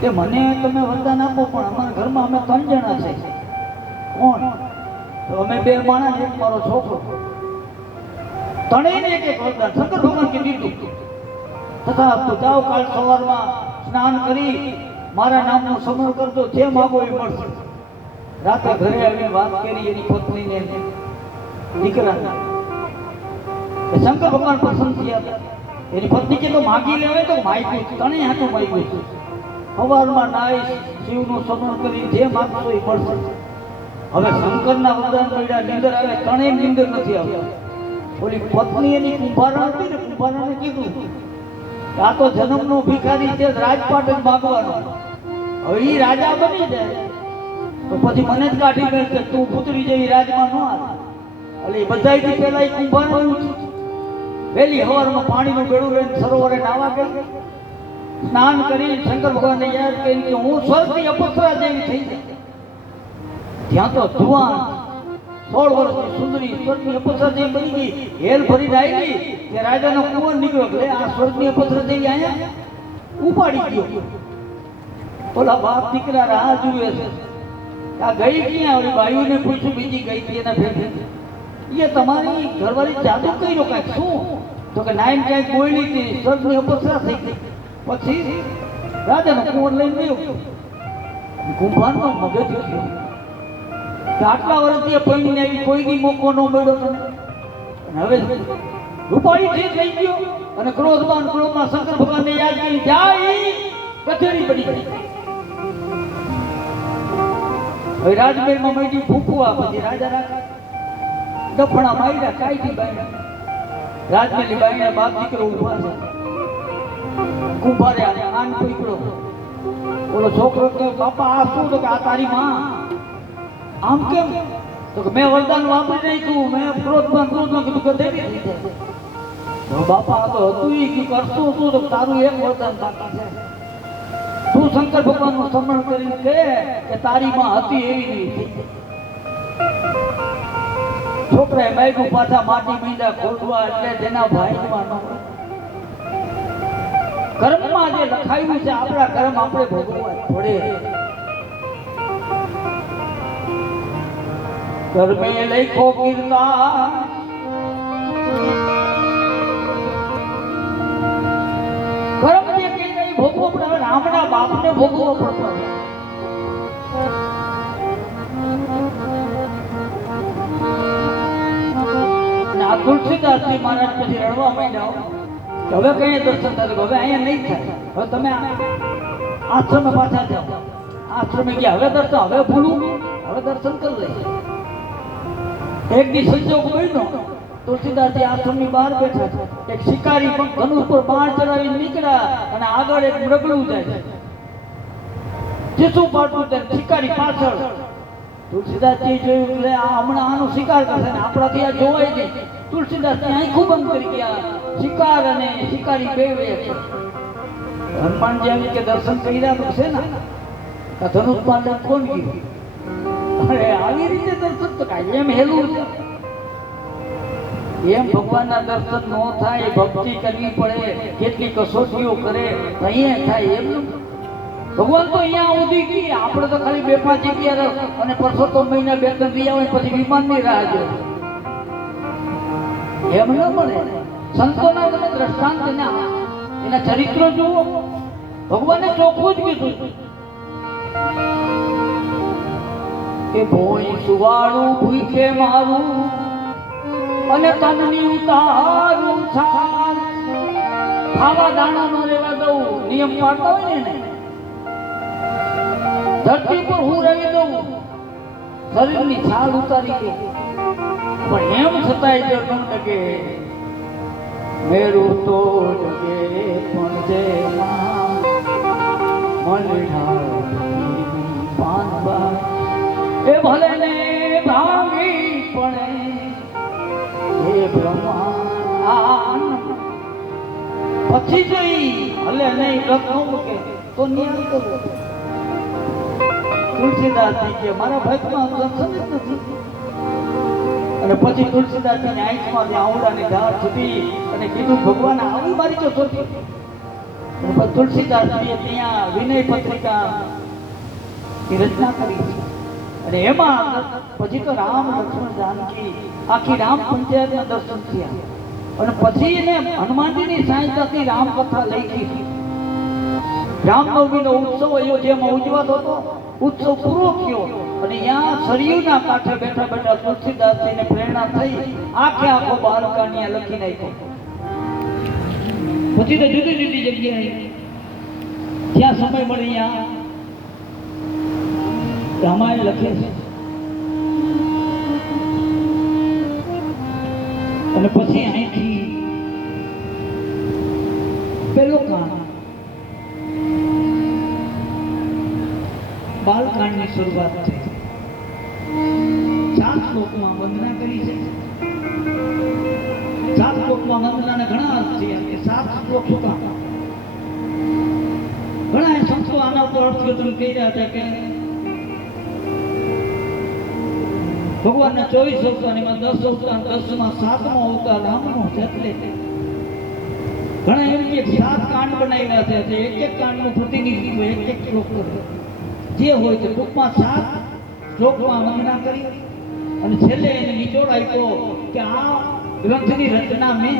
કે મને તમે વરદાન આપો, પણ અમારા ઘરમાં અમે 3 જણા છે. કોણ? તો અમે 2 માણસ, એક મારો છોકરો. ત્રણેયને એક વરદાન શંકર ભગવાન કે દીધું. તથા તો જાઓ, કાલ સવારમાં સ્નાન કરી મારા નામનું સ્મરણ કરજો, જે માગો એ મળશે. રાતે ઘરે આવીને વાત કરી એની પત્નીને, દીકરાને. શંકર ભગવાન પ્રસન્ન થયા. એની પત્ની કે તો માગી લેવાય, તો માગ્યું, ત્રણેય હાથું માગ્યું છે. સવારમાં નાઈ શિવનું સ્મરણ કરી જે માગશો એ મળશે. હવે શંકરના વરદાન મળ્યા, નીંદર આવે, ત્રણેય નીંદર નથી આવતી. ઓલી પત્ની એની કુંભારા હતી ને, કુંભારાને કીધું આ તો જન્મનો ભિખારી છે, રાજપાટ જ માગવાનો. હવે એ રાજા બની જાય તો પછી મને જ કાઢી મેળશે, તું પુત્રી જેવી રાજમાં ન આવે. એટલે બધાયથી પહેલા એ કુંભાર વહેલી સવારમાં પાણીનું બેડું લઈને સરોવરે નાવા ગઈ. સ્નાન કરી શંકર ભગવાનને યાદ કરી કે હું સ્વર્ગની અપસરા જેવી થઈ જાય. ત્યાં તો જુવાન 16 વર્ષની સુંદરી સ્વર્ગની અપસરા જેવી બની ગઈ. હેલ ભરી આવી કે રાજાનો કુંવર નીકળ્યો, એટલે આ સ્વર્ગની અપસરા જેવી અહીંયા ઉપાડી ગયો. ઓલા બાપ દીકરા રાહ જુએ છે, આ ગઈ ક્યાં? ઓલી બાયુને પૂછ્યું, બીજી ગઈ હતી એના ભેગી. એ તમારી ઘરવાળી જાદુ કર્યો કાંઈક, શું? તો કે નાઈન ક્યાંક બોલી હતી, સ્વર્ગની અપસરા થઈ ગઈ. પછી રાજાનો કુંવર લઈને ગયો. કુંભારનો મગજ ગયો કે આટલા વર્ષથી પૈણીને આવી કોઈની મોકો ન મળ્યો તને. અને હવે રૂપાળી જે થઈ ગયો અને ક્રોધમાં શંકર ભગવાનને યાદ કરી જાય કચેરી પડી ગઈ. હવે રાજમહેલમાં મળી ફૂંકવા પછી રાજા દફણા માર્યા કાઢી બાયણા. રાજમહેલની બાયણા બાપ દીકરો ઉભા છે. કુંભારે આન પકડો. ઓલો છોકરો કે બાપા આ શું? તો કે આ તારી માં. આમ કેમ? તો કે મેં વરદાન વાપરી નાખ્યું, મેં ક્રોધમાં કીધું કે દેવી થઈ જાય. તો બાપા આ તો હતું ઈ કે કરશું હતું તો તારું એક વરદાન બાકી છે. તું શંકર ભગવાનનું સ્મરણ કરીને કહે કે તારી માં હતી એવી નહીં થઈ. છોકરાએ બાઈકું પાછા માટી મીંડા ખોદવા એટલે તેના ભાઈમાં ન હોય. કર્મમાં જે લખાયું છે આપણા કર્મ આપણે ભોગવવા પડે. કર્મે લખો કીર્તા કર્મ જે કઈ નહીં ભોગવો પડે. રામના બાપને ભોગવવો પડતો. આ તુલસીદાસજી મહારાજ પછી રડવા માંડ્યા. હવે કઈ દર્શન થાય? હવે અહીંયા નહીં થાય. હવે તમે આશ્રમે પાછા જાઓ. આશ્રમે ગયા હવે દર્શન, હવે ભૂલું, હવે દર્શન કરી લઈએ. એક દી સંજોગ બન્યો, તુલસીદાસજી આશ્રમની બહાર બેઠા છે. એક શિકારી પણ ધનુષ પર બાણ ચડાવી નીકળ્યા અને આગળ એક મૃગલું જાય છે. ચીસું પાડતું જાય, શિકારી પાછળ. તુલસીદાસજી જોયું એટલે આ હમણાં આનો શિકાર કરશે ને આપણાથી આ જોવાય નહીં. તુલસીદાસની આંખો બંધ કરી ગયા. શિકાર અને શિકારી બે છે. હનુમાનજી આવી કે દર્શન કર્યા તો છે ને ધનુષ પાડે કોણ ગયું? અરે આવી રીતે દર્શન તો કાંઈ એમ હેલું છે. એમ ભગવાનના દર્શન ન થાય, ભક્તિ કરવી પડે, કેટલી કસોટીઓ કરે અહીંયા થાય. એમ ભગવાન તો અહીંયા ઉધી ગઈ. આપણે તો ખાલી 2-5 જગ્યા અને પરસોત્તમ મહિના 2-3 દી આવે પછી વિમાનની રાહ જોઈએ. એમ ન મળે. સંતોના તમે દ્રષ્ટાંત એના ચરિત્રો જુઓ. ભગવાને ચોખ્ખું જ કીધું કે ભોય સુવાળું ભૂખે મારું અને તનની ઉતારું છાર. ખાવા દાણા નો રેવા દઉં, નિયમ પાડતા હોય ને. ધરતી પર હું રહી દઉં, શરીરની છાલ ઉતારી દે. પણ એમ છતાંય જો ન ડગે મેરું તો ડગે પણ જે પાનબા એ ભલે ને ભાંગી પડે હે બ્રહ્મા. પછી જોઈ ભલે નહીં રત્નો મૂકે તો નિયમ કરો. તુલસીદાસજી કે મારા ભક્તમાં દર્શન જ નથી. અને પછી તુલસીદાસજીની આંખમાંથી આવડાની ધાર છૂટી અને કીધું ભગવાન આવી મારી જો છોટી. તુલસીદાસજીએ ત્યાં વિનય પત્રિકા ની રચના કરી છે. અને એમાં પછી તો રામ લક્ષ્મણ જાનકી આખી રામ પંચાયતના દર્શન થયા. અને પછી એને હનુમાનજીની સહાયતાથી રામકથા લખી. રામનવમીનો ઉત્સવ અયોધ્યામાં ઉજવાતો હતો. ઉત્સવ પૂરો થયો અને ત્યાં સરયુના કાંઠે બેઠા બેઠા તુલસીદાસજીને પ્રેરણા થઈ. આખો બાલકાની લખી નાખ્યો. પછી તો જુદી જુદી જગ્યાએ જ્યાં સમય મળે ત્યાં રામાયણ લખે છે. અને પછી અહીંથી પેલો કાંડ બાલકાંડની શરૂઆત થઈ. 7 શ્લોકમાં વંદના કરી છે. 7 શ્લોકમાં વંદનાને ઘણા અર્થ થયા કે 7 શ્લોક શું કામ? ઘણા સંતો આના ઉપર અર્થઘટન કર્યા હતા કે ભગવાનના 24 અવતાર, એમાં 10 અવતાર, 10માં 7મો અવતાર રામનો છે. એટલે ઘણા એમ કે 7 કાંડ બનાવ્યા છે. એક કાંડનું પ્રતિનિધિત્વ એક શ્લોક કરે. જે હોય તે ટૂંકમાં 7 શ્લોકમાં વંદના કરી અને છેલ્લે એને નિચોડ આપ્યો કે આ ગ્રંથની રચના મેં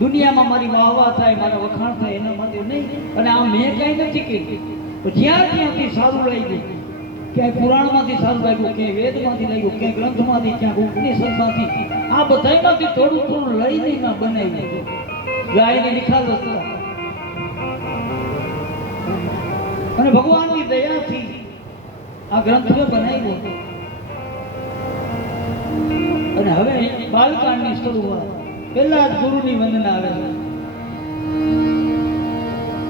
દુનિયામાં મારી વાહવા થાય, મારા વખાણ થાય એના માટે નહીં. અને આ મેં કઈ નથી કીધું. તો જ્યાં ત્યાંથી સારું લાગ્યું, ક્યાંય પુરાણમાંથી સારું લાગ્યું, ક્યાંય વેદમાંથી લાગ્યું, ક્યાંય ગ્રંથમાંથી, ક્યાંક ઉપનિષદમાંથી, આ બધાયમાંથી થોડું થોડું લઈને મેં બનાવ્યું. ગાયની નિખાલસ અને ભગવાનની દયાથી આ ગ્રંથ મેં બનાવ્યો. અને હવે બાલકાંડની શરૂઆત પહેલા જ ગુરુની વંદના આવે છે.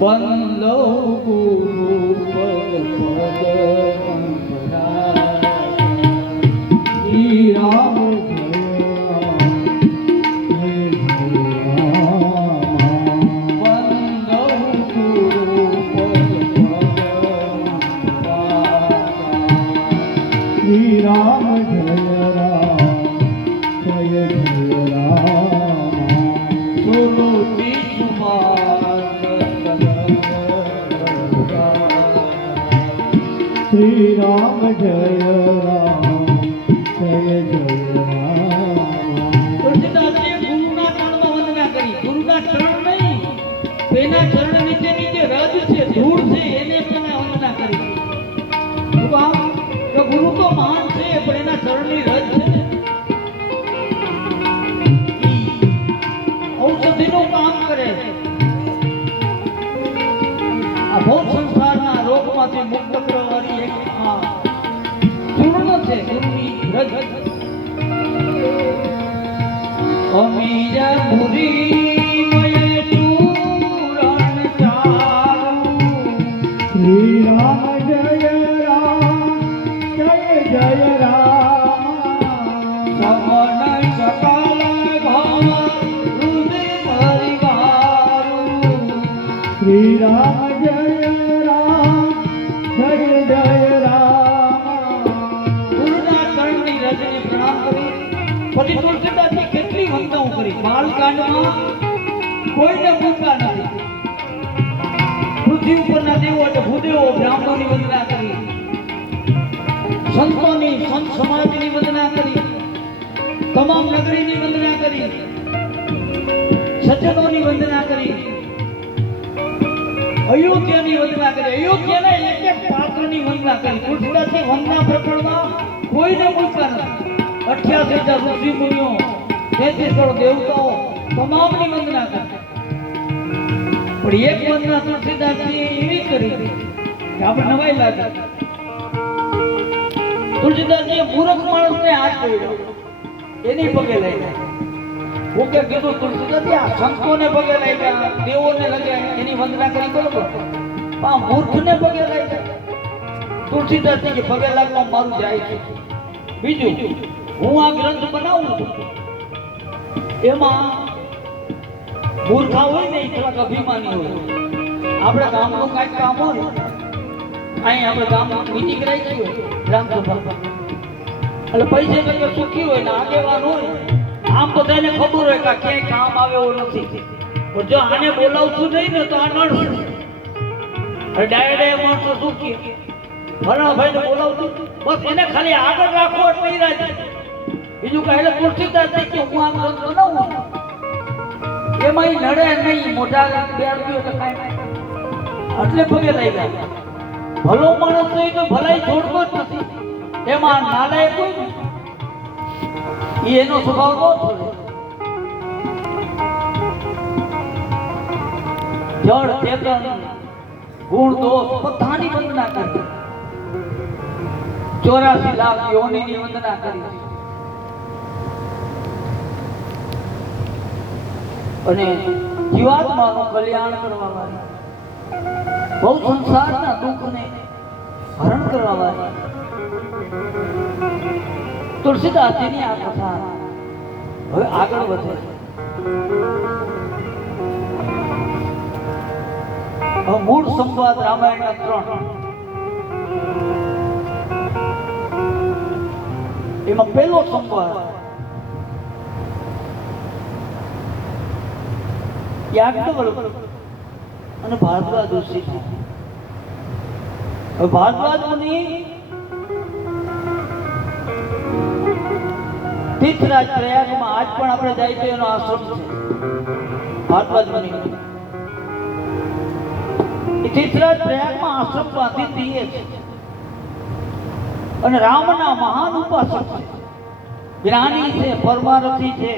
વંદો ગુરુ પદ પદ શ્રી રામ શ્રી રામ જય રામ જય જય રામ. તુલસીદાસજીએ ગુરુના ચરણમાં વંદના કરી. ગુરુના ચરણ નહીં, એના ચરણ નીચેની જે રજ છે, ધૂળ છે, એને પણ વંદના કરી. શું કામ? કે ગુરુ તો મહાન છે, પણ એના ચરણની રજ છે ને, ઔષધિનું કામ કરે. આ ભૌત સંસારના રોગમાંથી મુક્ત કરવાની એક આ ચૂર્ણ છે, ગુરુની રજ. અમીરા પુરી મય ચૂરણ ચારું શ્રી રામ જય રામ જય જય રામ. સમન સકાલ ભાવ હૃદય પરિવારું શ્રી રામ જય રામ જય જય રામ. ગુરુના ચરણની રજને પ્રણામ કરી. પછી તુલસીદાસજી કેટલી વંદનાઓ કરી. બાલકાંડમાં કોઈને મૂકા નથી. પૃથ્વી ઉપરના દેવો એટલે ભૂદેવો બ્રાહ્મણોની વંદના કરી, સંતોની સંત સમાજની વંદના કરી, તમામ નગરીની વંદના કરી, સજ્જનોની વંદના કરી, અયોધ્યાની વંદના કરી, અયોધ્યાના એક એક પાત્રની વંદના કરી. તુલસીદાસજી વંદના પ્રકરણમાં કોઈને મૂકા નથી. 88,000 ઋષિ મુનિઓ, 33 કરોડ દેવતાઓ, તમામની વંદના કરી. પણ એક વંદના તુલસીદાસજી એવી કરી કે આપણે નવાઈ લાગે. તુલસીદાસજીએ મૂર્ખ માણસને હાથ જોડ્યો, એની પગે લાગ્યા. હું કે કીધું તુલસીદાસજી આ સંતોને પગે લાગ્યા, દેવોને લાગ્યા, એની વંદના કરી બરોબર, પણ આ મૂર્ખને પગે લાગ્યા. તુલસીદાસજી કે પગે લાગવા મારું જાય છે. બીજું, હું આ ગ્રંથ બનાવું છું, એમાં મૂર્ખા હોય ને એ થોડાક અભિમાની હોય. આપણે ગામનું કાંઈક કામ હોય, અહીં આપણે ગામમાં મીટિંગ રાખી હોય ગ્રામસભા, એટલે પૈસે કંઈ સુખી હોય ને આગેવાન હોય, આમ બધાને ખબર હોય કે ક્યાંય કામ આવે એવું નથી. પણ જો આને બોલાવશું નહીં ને તો આ નડશે. ડાયરે માણસો સુખી ફરણાભાઈ ને બોલાવતું, બસ એને ખાલી આગળ રાખો એટલે ઈ રાજી. બીજું કહે એટલે તુલસીદાસ કે હું આમ ગ્રંથ બનાવું છું, એમાં ઈ નડે નહીં. મોટા બેડ્યું એટલે કાંઈ એટલે પગે લાગ્યા. ભલો માણસ તો એ તો ભલાઈ છોડતો જ નથી. એમાં નાલાયક હોય ને એ એનો સ્વભાવ ન છોડે. જળ ચેતન ગુણ દોષ બધાની વંદના કરી. 84 લાખ યોનિની વંદના કરી. અને જીવાત્માનું કલ્યાણ કરવા વાળી, બહુ સંસારના દુઃખને હરણ કરવા વાળી તુલસીદાસજીની આ કથા હવે આગળ વધે છે. હવે મૂળ સંવાદ રામાયણના 3, એમાં પહેલો સંવાદ યાજ્ઞવલ્ક અને ભારદ્વાજ ઋષિ. હવે ભારદ્વાજ મુનિ તીર્થરાજ પ્રયાગમાં આજ પણ આપણે જાય તો એનો આશ્રમ છે. ભારદ્વાજ મુનિ તીર્થરાજ પ્રયાગમાં આશ્રમ બાંધી દીએ છે અને રામના મહાન ઉપાસક છે, જ્ઞાની છે, પરમારથી છે,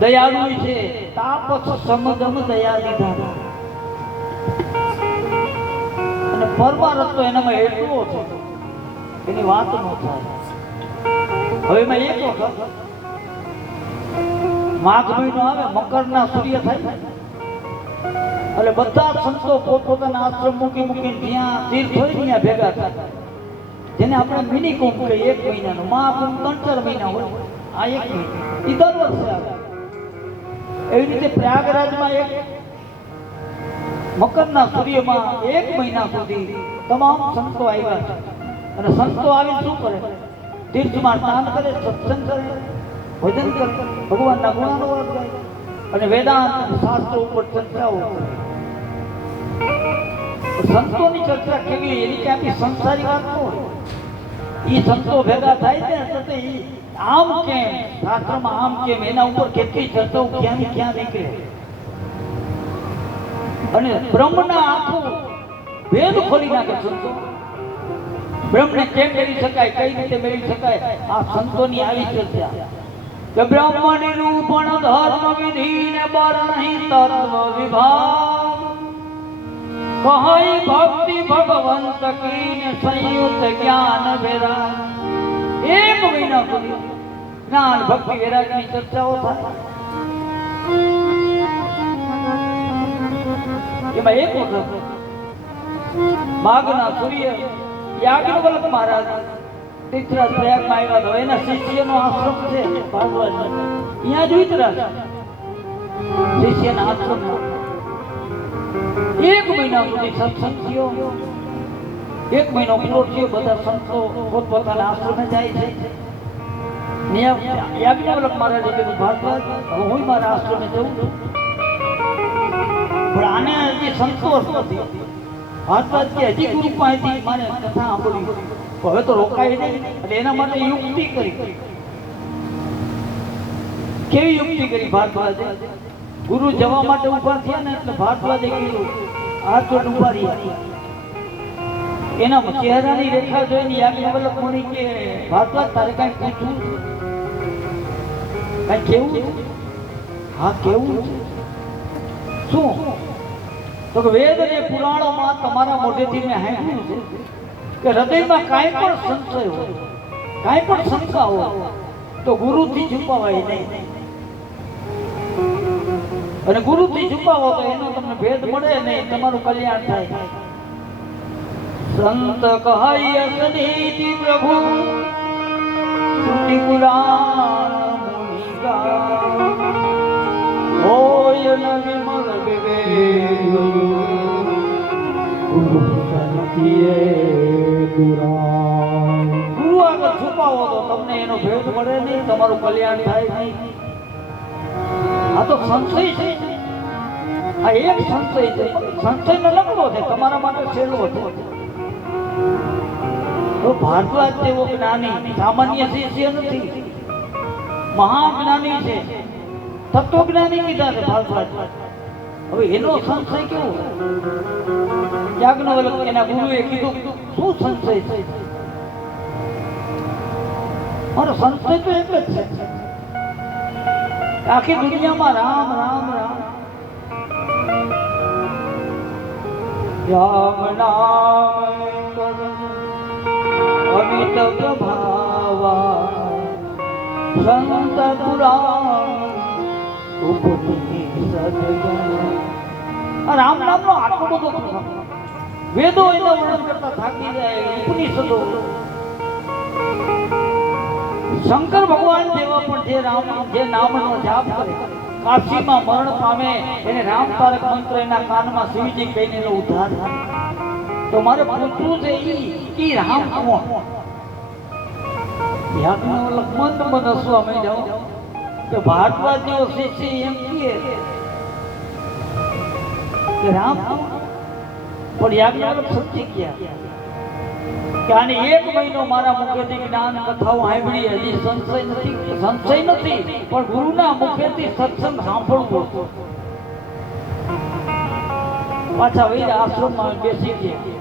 દયાળુ છે, તાપસ સમદમ દયા લીધા અને પરમારથ તો એનામાં એટલો છે એની વાત ન થાય. હવે એમાં એક વખત માઘ મહિનો આવે, મકરના સૂર્ય થાય એટલે બધા સંતો પોતપોતાના આશ્રમ મૂકીને જ્યાં તીર્થ હોય ત્યાં ભેગા થાય, જેને આપણે મિની કુંભ કહીએ. 1 મહિનાનું મહાકુંભ 3-4 મહિના હોય, આ 1 મહિના એ દર વર્ષે આવે. એવી રીતે પ્રયાગરાજમાં એક મકરના સૂર્યમાં 1 મહિના સુધી તમામ સંતો આવ્યા છે અને સંતો આવી શું કરે? તીર્થમાં સ્નાન કરે, સત્સંગ કરે, ભજન કરે, ભગવાનના ગુણાનુવાદ ગાય અને વેદાંત શાસ્ત્રો ઉપર ચર્ચાઓ કરે. સંતોની ચર્ચા કેવી? એની કે આપણી સંસારી વાત ન હોય. એ સંતો ભેગા થાય છે તો આમ કેમ, શાસ્ત્રમાં આમ કેમ, એના ઉપર કેટલી ચર્ચાઓ ક્યાંની ક્યાં નીકળે. અને બ્રહ્મના આખું ભેદ ખોલી નાખે સંતો. બ્રહ્મને કેમ મેળવી શકાય, કઈ રીતે મેળવી શકાય, આ સંતોની આવી ચર્ચા કે બ્રહ્મ નિરૂપણ ધર્મ વિધિ ને બર નહીં તત્વ વિભાગ કહી ભક્તિ ભગવંત કી ને સંયુક્ત જ્ઞાન વેરા. 1 મહિના સુધી જ્ઞાન ભક્તિ વૈરાગની ચર્ચાઓ થાય. એમાં એક વખત માઘના સૂર્ય યાજ્ઞવલ્ક મહારાજ તીર્થરાજ પ્રયાગમાં આવ્યા હતા. એના શિષ્યનો આશ્રમ છે ભારદ્વાજ, અહીંયા જ ઉતર્યા શિષ્યના આશ્રમમાં. 1 મહિના સુધી સત્સંગ થયો. 1 મહિનો પૂરો થયો, બધા સંતો પોતપોતાના આશ્રમે જાય છે. યાજ્ઞવલ્ક મહારાજે કીધું ભારદ્વાજ હવે હું મારા આશ્રમે જઉં છું, પણ આને હજી સંતોષ નથી. ભારદ્વાજ કે હજી ગુરુ પાસેથી મારે કથા સાંભળી, હવે તો રોકાય નહીં. એટલે એના માટે યુક્તિ કરી. કેવી યુક્તિ કરી ભારદ્વાજે? ગુરુ જવા માટે ઉભા થયા ને એટલે ભારદ્વાજે કીધું હાથ જોડ ઉભા રહ્યા. એના ચહેરાની રેખા જોઈને યાજ્ઞવલ્ક મુનિ કે ભારદ્વાજ તારે કાંઈ પૂછવું છે, કાંઈ કેવું છે? હા કેવું છે? શું? તો કે વેદ અને પુરાણોમાં તમારા મોઢેથી મેં સાંભળ્યું છે કે હૃદયમાં કાંઈ પણ સંશય હોય, કાંઈ પણ શંકા હોય તો ગુરુથી છુપાવાય નહીં, અને ગુરુથી છુપાવો તો એનો તમને ભેદ મળે નહીં, તમારું કલ્યાણ થાય. સંત કહાય સનીતિ પ્રભુ શ્રુતિ પુરાણ મુનિકા હોય ન વિમલ વિવેક ગુરુ સંતિએ પુરાણ. ગુરુ આગળ છુપાવો તો તમને એનો ભેદ મળે નહીં, તમારું કલ્યાણ થાય નહીં. આ તો સંશય છે, આ એક સંશય છે. સંશયનો લખવો છે, તમારા માટે સહેલો છે. ભારદ્વાજ જેવો જ્ઞાની સામાન્ય શિષ્ય નથી, મહાજ્ઞાની છે, તત્વજ્ઞાની કીધા છે ભારદ્વાજ. હવે એનો સંશય કેવો? યાજ્ઞવલ્ક એના ગુરુએ કીધું શું સંશય છે? મારો સંશય તો એક જ છે, આખી દુનિયામાં રામ રામ રામ, રામ નામ અમિત પ્રભાવા સંત પુરાણ ઉપનિષદ. રામ નામનો આટલો બધો પ્રભાવ, વેદો એના વર્ણન કરતા થાકી જાય, ઉપનિષદો. શંકર ભગવાન જેવા પણ જે નામનો જાપ કરે, કાશીમાં મરણ પામે, એને રામ તારક મંત્ર એના કાનમાં શિવજી કહીને એનો ઉદ્ધાર થાય. તો મારે પૂછવું છે ઈ રામ કોણ? યાજ્ઞવલ્ક મંદ મંદ હસવા માંડ્યા કે ભારદ્વાજ જેવો શિષ્ય એમ કહે કે રામ કોણ? પણ યાજ્ઞવલ્ક સમજી ગયા કે આને 1 મહિનો મારા મુખેથી જ્ઞાન કથાઓ સાંભળી, હજી સંશય નથી પણ ગુરુના મુખેથી સત્સંગ સાંભળવું. પાછા વૈદ આશ્રમમાં બેસી ગયા,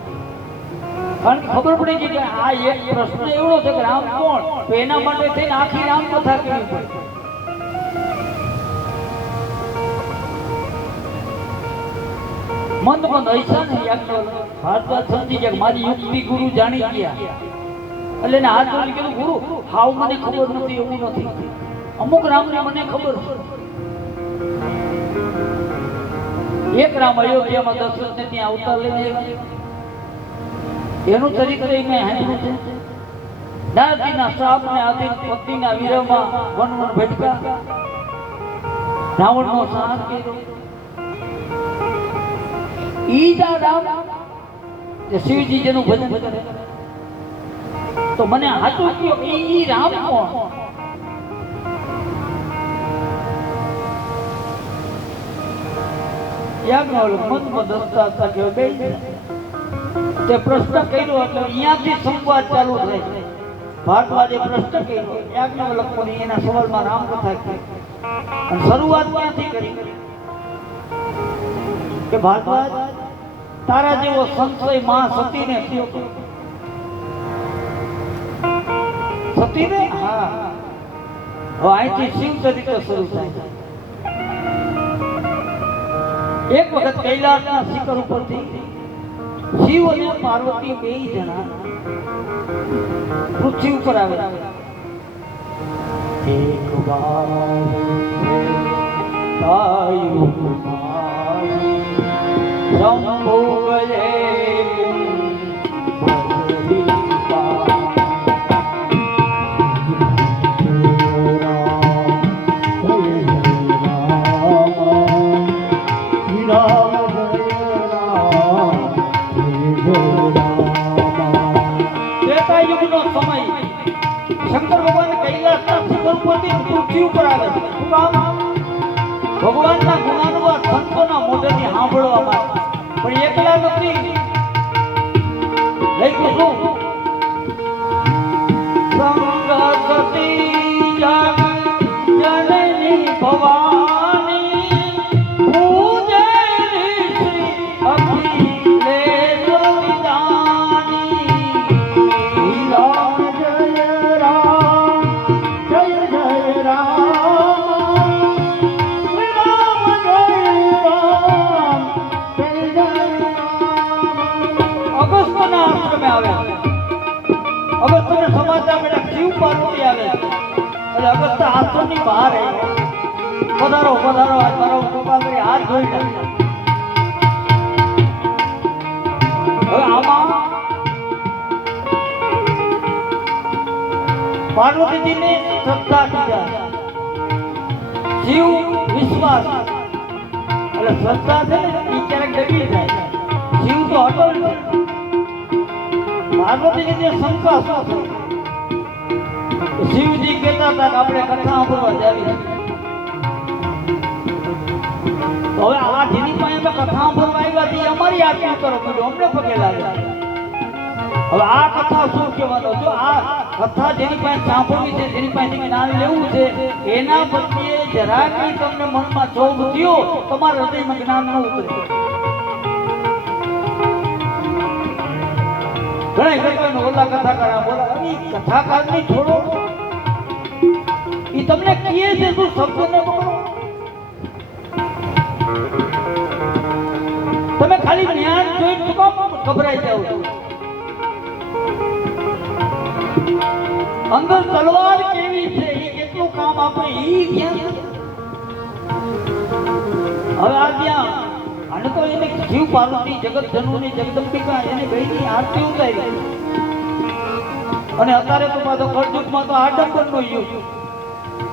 કારણ કે ખબર પડી ગઈ કે આ એક પ્રશ્ન એવડો છે કે રામ કોણ, તો એના માટે થઈને આખી રામ કથા કરવી પડે. મંદ હૈસા ને ભારદ્વાજ સમજી ગયા, મારી યુક્તિ ગુરુ જાણી ગયા. એટલે એને હાથ જોડી કીધું, ગુરુ હાવ મને ખબર નથી, એવું નથી, અમુક રામને મને ખબર છે. એક રામ અયોધ્યામાં દશરથને ત્યાં અવતાર લઈને આવ્યા, એનું ચરિત્ર મેં સાંભળ્યું છે. નારદજીના શ્રાપને આધીન પત્નીના વિરહમાં વન ભટકા, રાવણનો સંહાર કર્યો. ઈ જ આ રામ જે શિવજી જેનું ભજન કરે, તો મને હાચું કયો ઈ રામ કોણ? મનમાં દસતા હતા કે બે તે પ્રશ્ન કર્યો એટલે અહીંયાથી સંવાદ ચાલુ થાય. ભારદ્વાજે પ્રશ્ન કર્યો, યાજ્ઞવલ્ક્યની એના સવાલમાં રામકથા કરી અને શરૂઆત ક્યાંથી કરી કે ભારદ્વાજ તારા જેવો સંશય માં સતીને થયો. સતીને? હા. હવે અહીંથી શિવ ચરિત્ર શરૂ થાય. એક વખત કૈલાસના શિખર ઉપરથી શિવ અને પાર્વતી બે જણા પૃથ્વી ઉપર આવે. એક વાર શંભુ ગયે શંકર ભગવાન કૈલાસના શિખર ઉપરથી પૃથ્વી ઉપર આવે છે. શું કામ? ભગવાનના ગુણાનુવાદ સંતોના મોઢેથી સાંભળવામાં. પણ એકલા નથી, લખ્યું શું? સંગસતી જનની ભવાની પૂજે શ્રી અખિલેશ વિદાની. અગસ્ત્યને સમાચાર મળ્યા શિવ પાર્વતી આવે છે. એટલે અગસ્ત્ય આશ્રમની બહાર આવ્યો, પધારો પધારો, આજ મારો કૃપા કરી હાથ ધોઈ નાખ્યા. હવે આમાં પાર્વતીજીને શ્રદ્ધા કીધા, શિવ વિશ્વાસ. એટલે શ્રદ્ધા છે ને એ ક્યારેક ડગી જાય, શિવ તો અટલ છે. પાર્વતીજી જે શંકા શું છે? શિવજી કહેતા હતા કે આપણે કથા સાંભળવા જાવી. તો હવે આ જેની પાસે કથા સાંભળવા આવ્યા છે અમારી આજ્ઞા કરો, બીજું અમને પગે લાગે. હવે આ કથા શું કહેવાનો? જો આ કથા જેની પાસે સાંભળવી છે, જેની પાસે જ્ઞાન લેવું છે, એના પ્રત્યે જરા કંઈ તમને મનમાં ચોગ થયો, તમારા હૃદયમાં જ્ઞાન ન ઉતરે. ઘણા કહેવાય ઓલા કથાકાર બોલા, કથાકારની છોડો, એ તમને કહે છે શું શબ્દ ને પકડો. તમે ખાલી જ્ઞાન જોઈ શું કામ ગભરાઈ જાવ છો? અંદર તલવાર કેવી છે એ કેટલું કામ આપે એ જ્ઞાન. હવે આ ત્યાં અને તો એને શિવ પાર્વતી જગત જનોની જગદંબિકા એને બેની આરતી ઉતારી. અને અત્યારે તો પાછો કળયુગમાં તો આડંબરનો યુગ.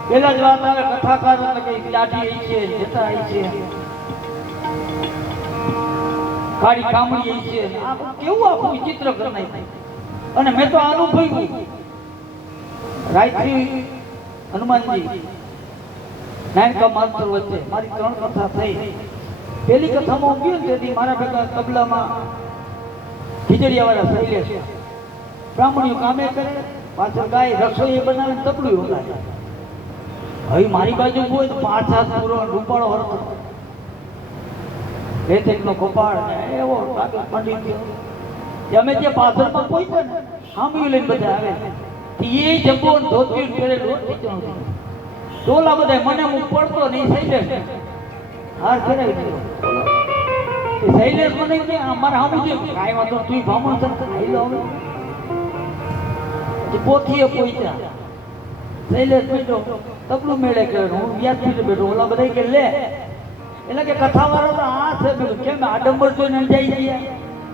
પેલા જ વાત આવે કથાકાર એટલે કઈ દાઢી છે, જટા છે, કાળી કામળી છે, આ કેવું આખું વિચિત્ર કરી નાખ્યું. અને મેં તો અનુભવ્યું. રાયત્રી હનુમાનજી નાયકા માસ્ટર વચ્ચે મારી 3 કથા થઈ. પેલી કથામાં હું ગયો તેથી મારા ભેગા તબલામાં ખીજડીયાવાળા શૈલેષ બ્રાહ્મણીઓ કામે કરે, પાછળ ગાય રસોઈ બનાવે, તપલું વગાડે. હવે મારી બાજુ હોય તો 5-7 પૂરો રૂપાળો હરતો રેતેકનો કપાળ ને એવો કાગળ પંડિત થયો. અમે જે પાછળમાં પહોંચ્યા ને હામી લઈને બધા આવે એ જબ્બો ધોતી પહેરેલો ટોલા બધા મને હું પડતો નહીં શૈલેષ હાર ફેરાવી દીધો. શૈલેષ મને કે મારે હામું છે કાંઈ વાંધો તું ભામણ છે ખાઈ લો. હવે પોથીએ પહોંચ્યા શૈલેષ બેઠો તબલું મેળે કે હું વ્યાસપીઠે બેઠો. ઓલા બધા કે લે એટલે કે કથા વાળો તો આ છે કેમ આડંબર જોઈને અંજાઈ ગયા.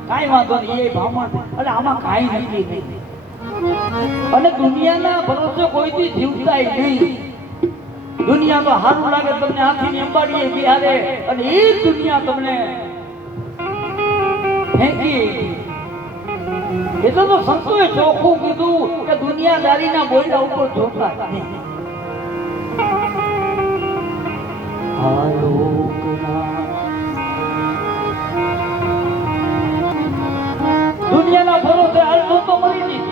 કાંઈ વાંધો નહીં એ ભામણ એટલે આમાં કાંઈ નથી નહીં. અને દુનિયાના ભરોસે કોઈથી જીવતાય નહીં. દુનિયા તો સારું લાગે તમને હાથીની અંબાડીએ બિહારે અને એ દુનિયા તમને ફેંકી. એટલે તો સંતોએ ચોખ્ખું કીધું કે દુનિયાદારીના બોયડા ઉપર જોતા નહીં. દુનિયાના ભરોસે હાલતો તો મરી નહીં.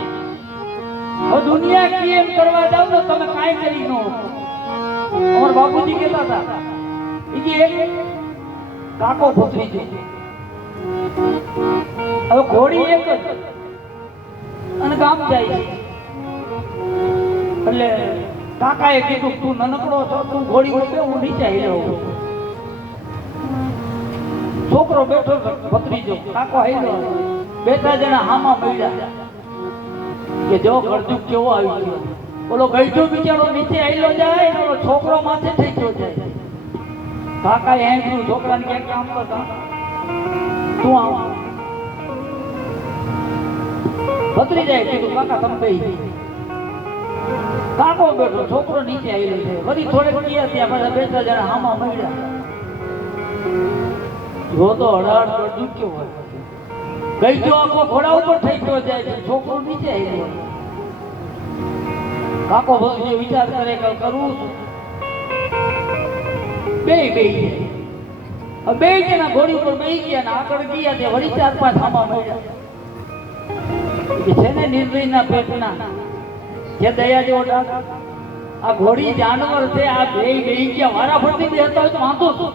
હવે દુનિયા કેમ કરવા જાવ ને તમે કાંઈ કરી ન અમાર બાપુજી કહેતા હતા એક કાકો ભૂતરી છે. હવે ઘોડી એક જ અને ગામ જાય છે. એટલે કાકાએ કીધું તું નનકડો છો તું ઘોડી ઉપર હું નીચે હેલો. છોકરો બેઠો ભત્રીજો કાકો હેલો. 2-3 જણા હામાં મળ્યા કે જો ગરજુ કેવો આવી ગયો. ઓલો ગઈઢો બિચારો નીચે આવેલો જાય ને ઓલો છોકરો માથે થઈ ગયો જાય. કાકાએ એમ કીધું છોકરાને કે કામ કરતા તું આવ. ભત્રીજાએ કીધું કાકા તમે બેહી. કાકો બેઠો છોકરો નીચે આવેલો છે. વળી થોડેક ગયા ત્યાં બધા 2-3 જણા હામાં મળ્યા. જો તો હડાડ ગરજુ કેવો હોય. ગઈઢો આખો ઘોડા ઉપર થઈ ગયો જાય છે. છોકરો નીચે આવેલો. કાકો ભત્રીજો વિચાર કરે કે કરું બે જણા ઘોડી ઉપર બેસી ગયા ને આગળ ગયા તે વળી 4-5 આમાં મળ્યા. છે ને નિર્દયના પેટના જે દયા જેવો ડાક. આ ઘોડી જાનવર છે. આ બેસી ગયા વારા ફરતી બેસતા હોય તો વાંધો શું.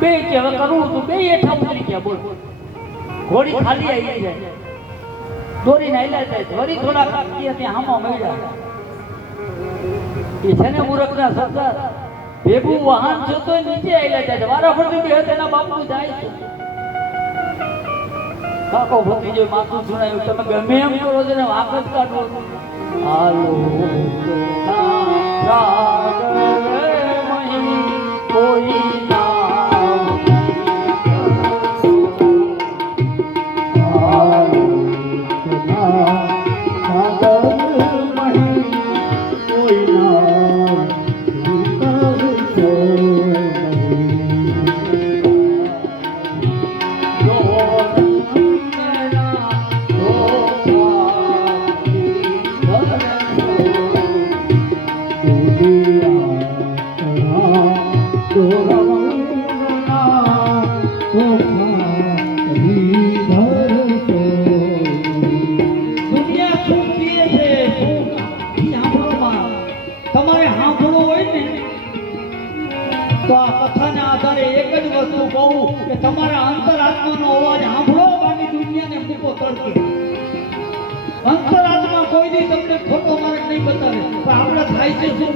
બે કે હવે કરવું તું બે હેઠા ઉતરી ગયા. બોલ ઘોડી ખાલી આવી જાય દોરીને હાલ્યા જાય. વળી થોડા કાપીએ ત્યાં હામાં મળ્યા. એ છે ને મૂર્ખના સરદાર ભેગું વાહન જોતો નીચે હાલ્યા જાય. વારા ફરતી બે હતા એના બાપુ જાય છે. કાકો ભત્રીજો માથું સુનાયું તમે ગમે એમ કરો છો ને વાંક જ કાઢો. હાલો કોઈ તો આ કથાના આધારે એક જ વસ્તુ કહું કે તમારા અંતરાત્માનો અવાજ સાંભળો. બાકી દુનિયાને મૂકો તડકે. અંતરાત્મા કોઈ દી તમને ખોટો માર્ગ નહીં બતાવે. પણ આપણે થાય છે શું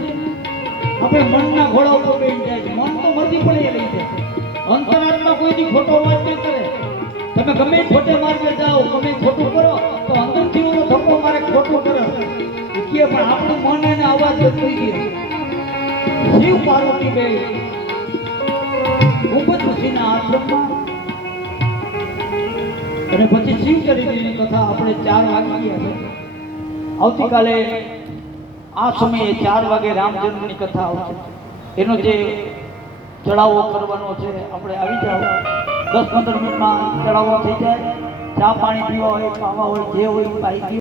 આપણે મનના ઘોડા ઉપર બેસી જાય છે. મન તો મરજી પડે એ લઈ જાય. અંતરાત્મા કોઈ દી ખોટો અવાજ નહીં કરે. તમે ગમે ખોટે માર્ગે જાઓ ગમે ખોટું કરો તો અંદરથી ઓલો ધક્કો મારે ખોટું કરે કે પણ આપણું મન એને અવાજ થઈ ગયો. શિવ પાર્વતી બે ઋષિના આશ્રમમાં અને પછી શિવ ચરિત્રની કથા આપણે 4 વાગે છે. આવતીકાલે આ સમયે 4 વાગે રામજન્મની કથા આવશે. એનો જે ચડાવો કરવાનો છે આપણે આવી જાઓ. 10-15 મિનિટમાં ચડાવો થઈ જાય. ચા પાણી પીવા હોય ખાવા હોય જે હોય પાઈ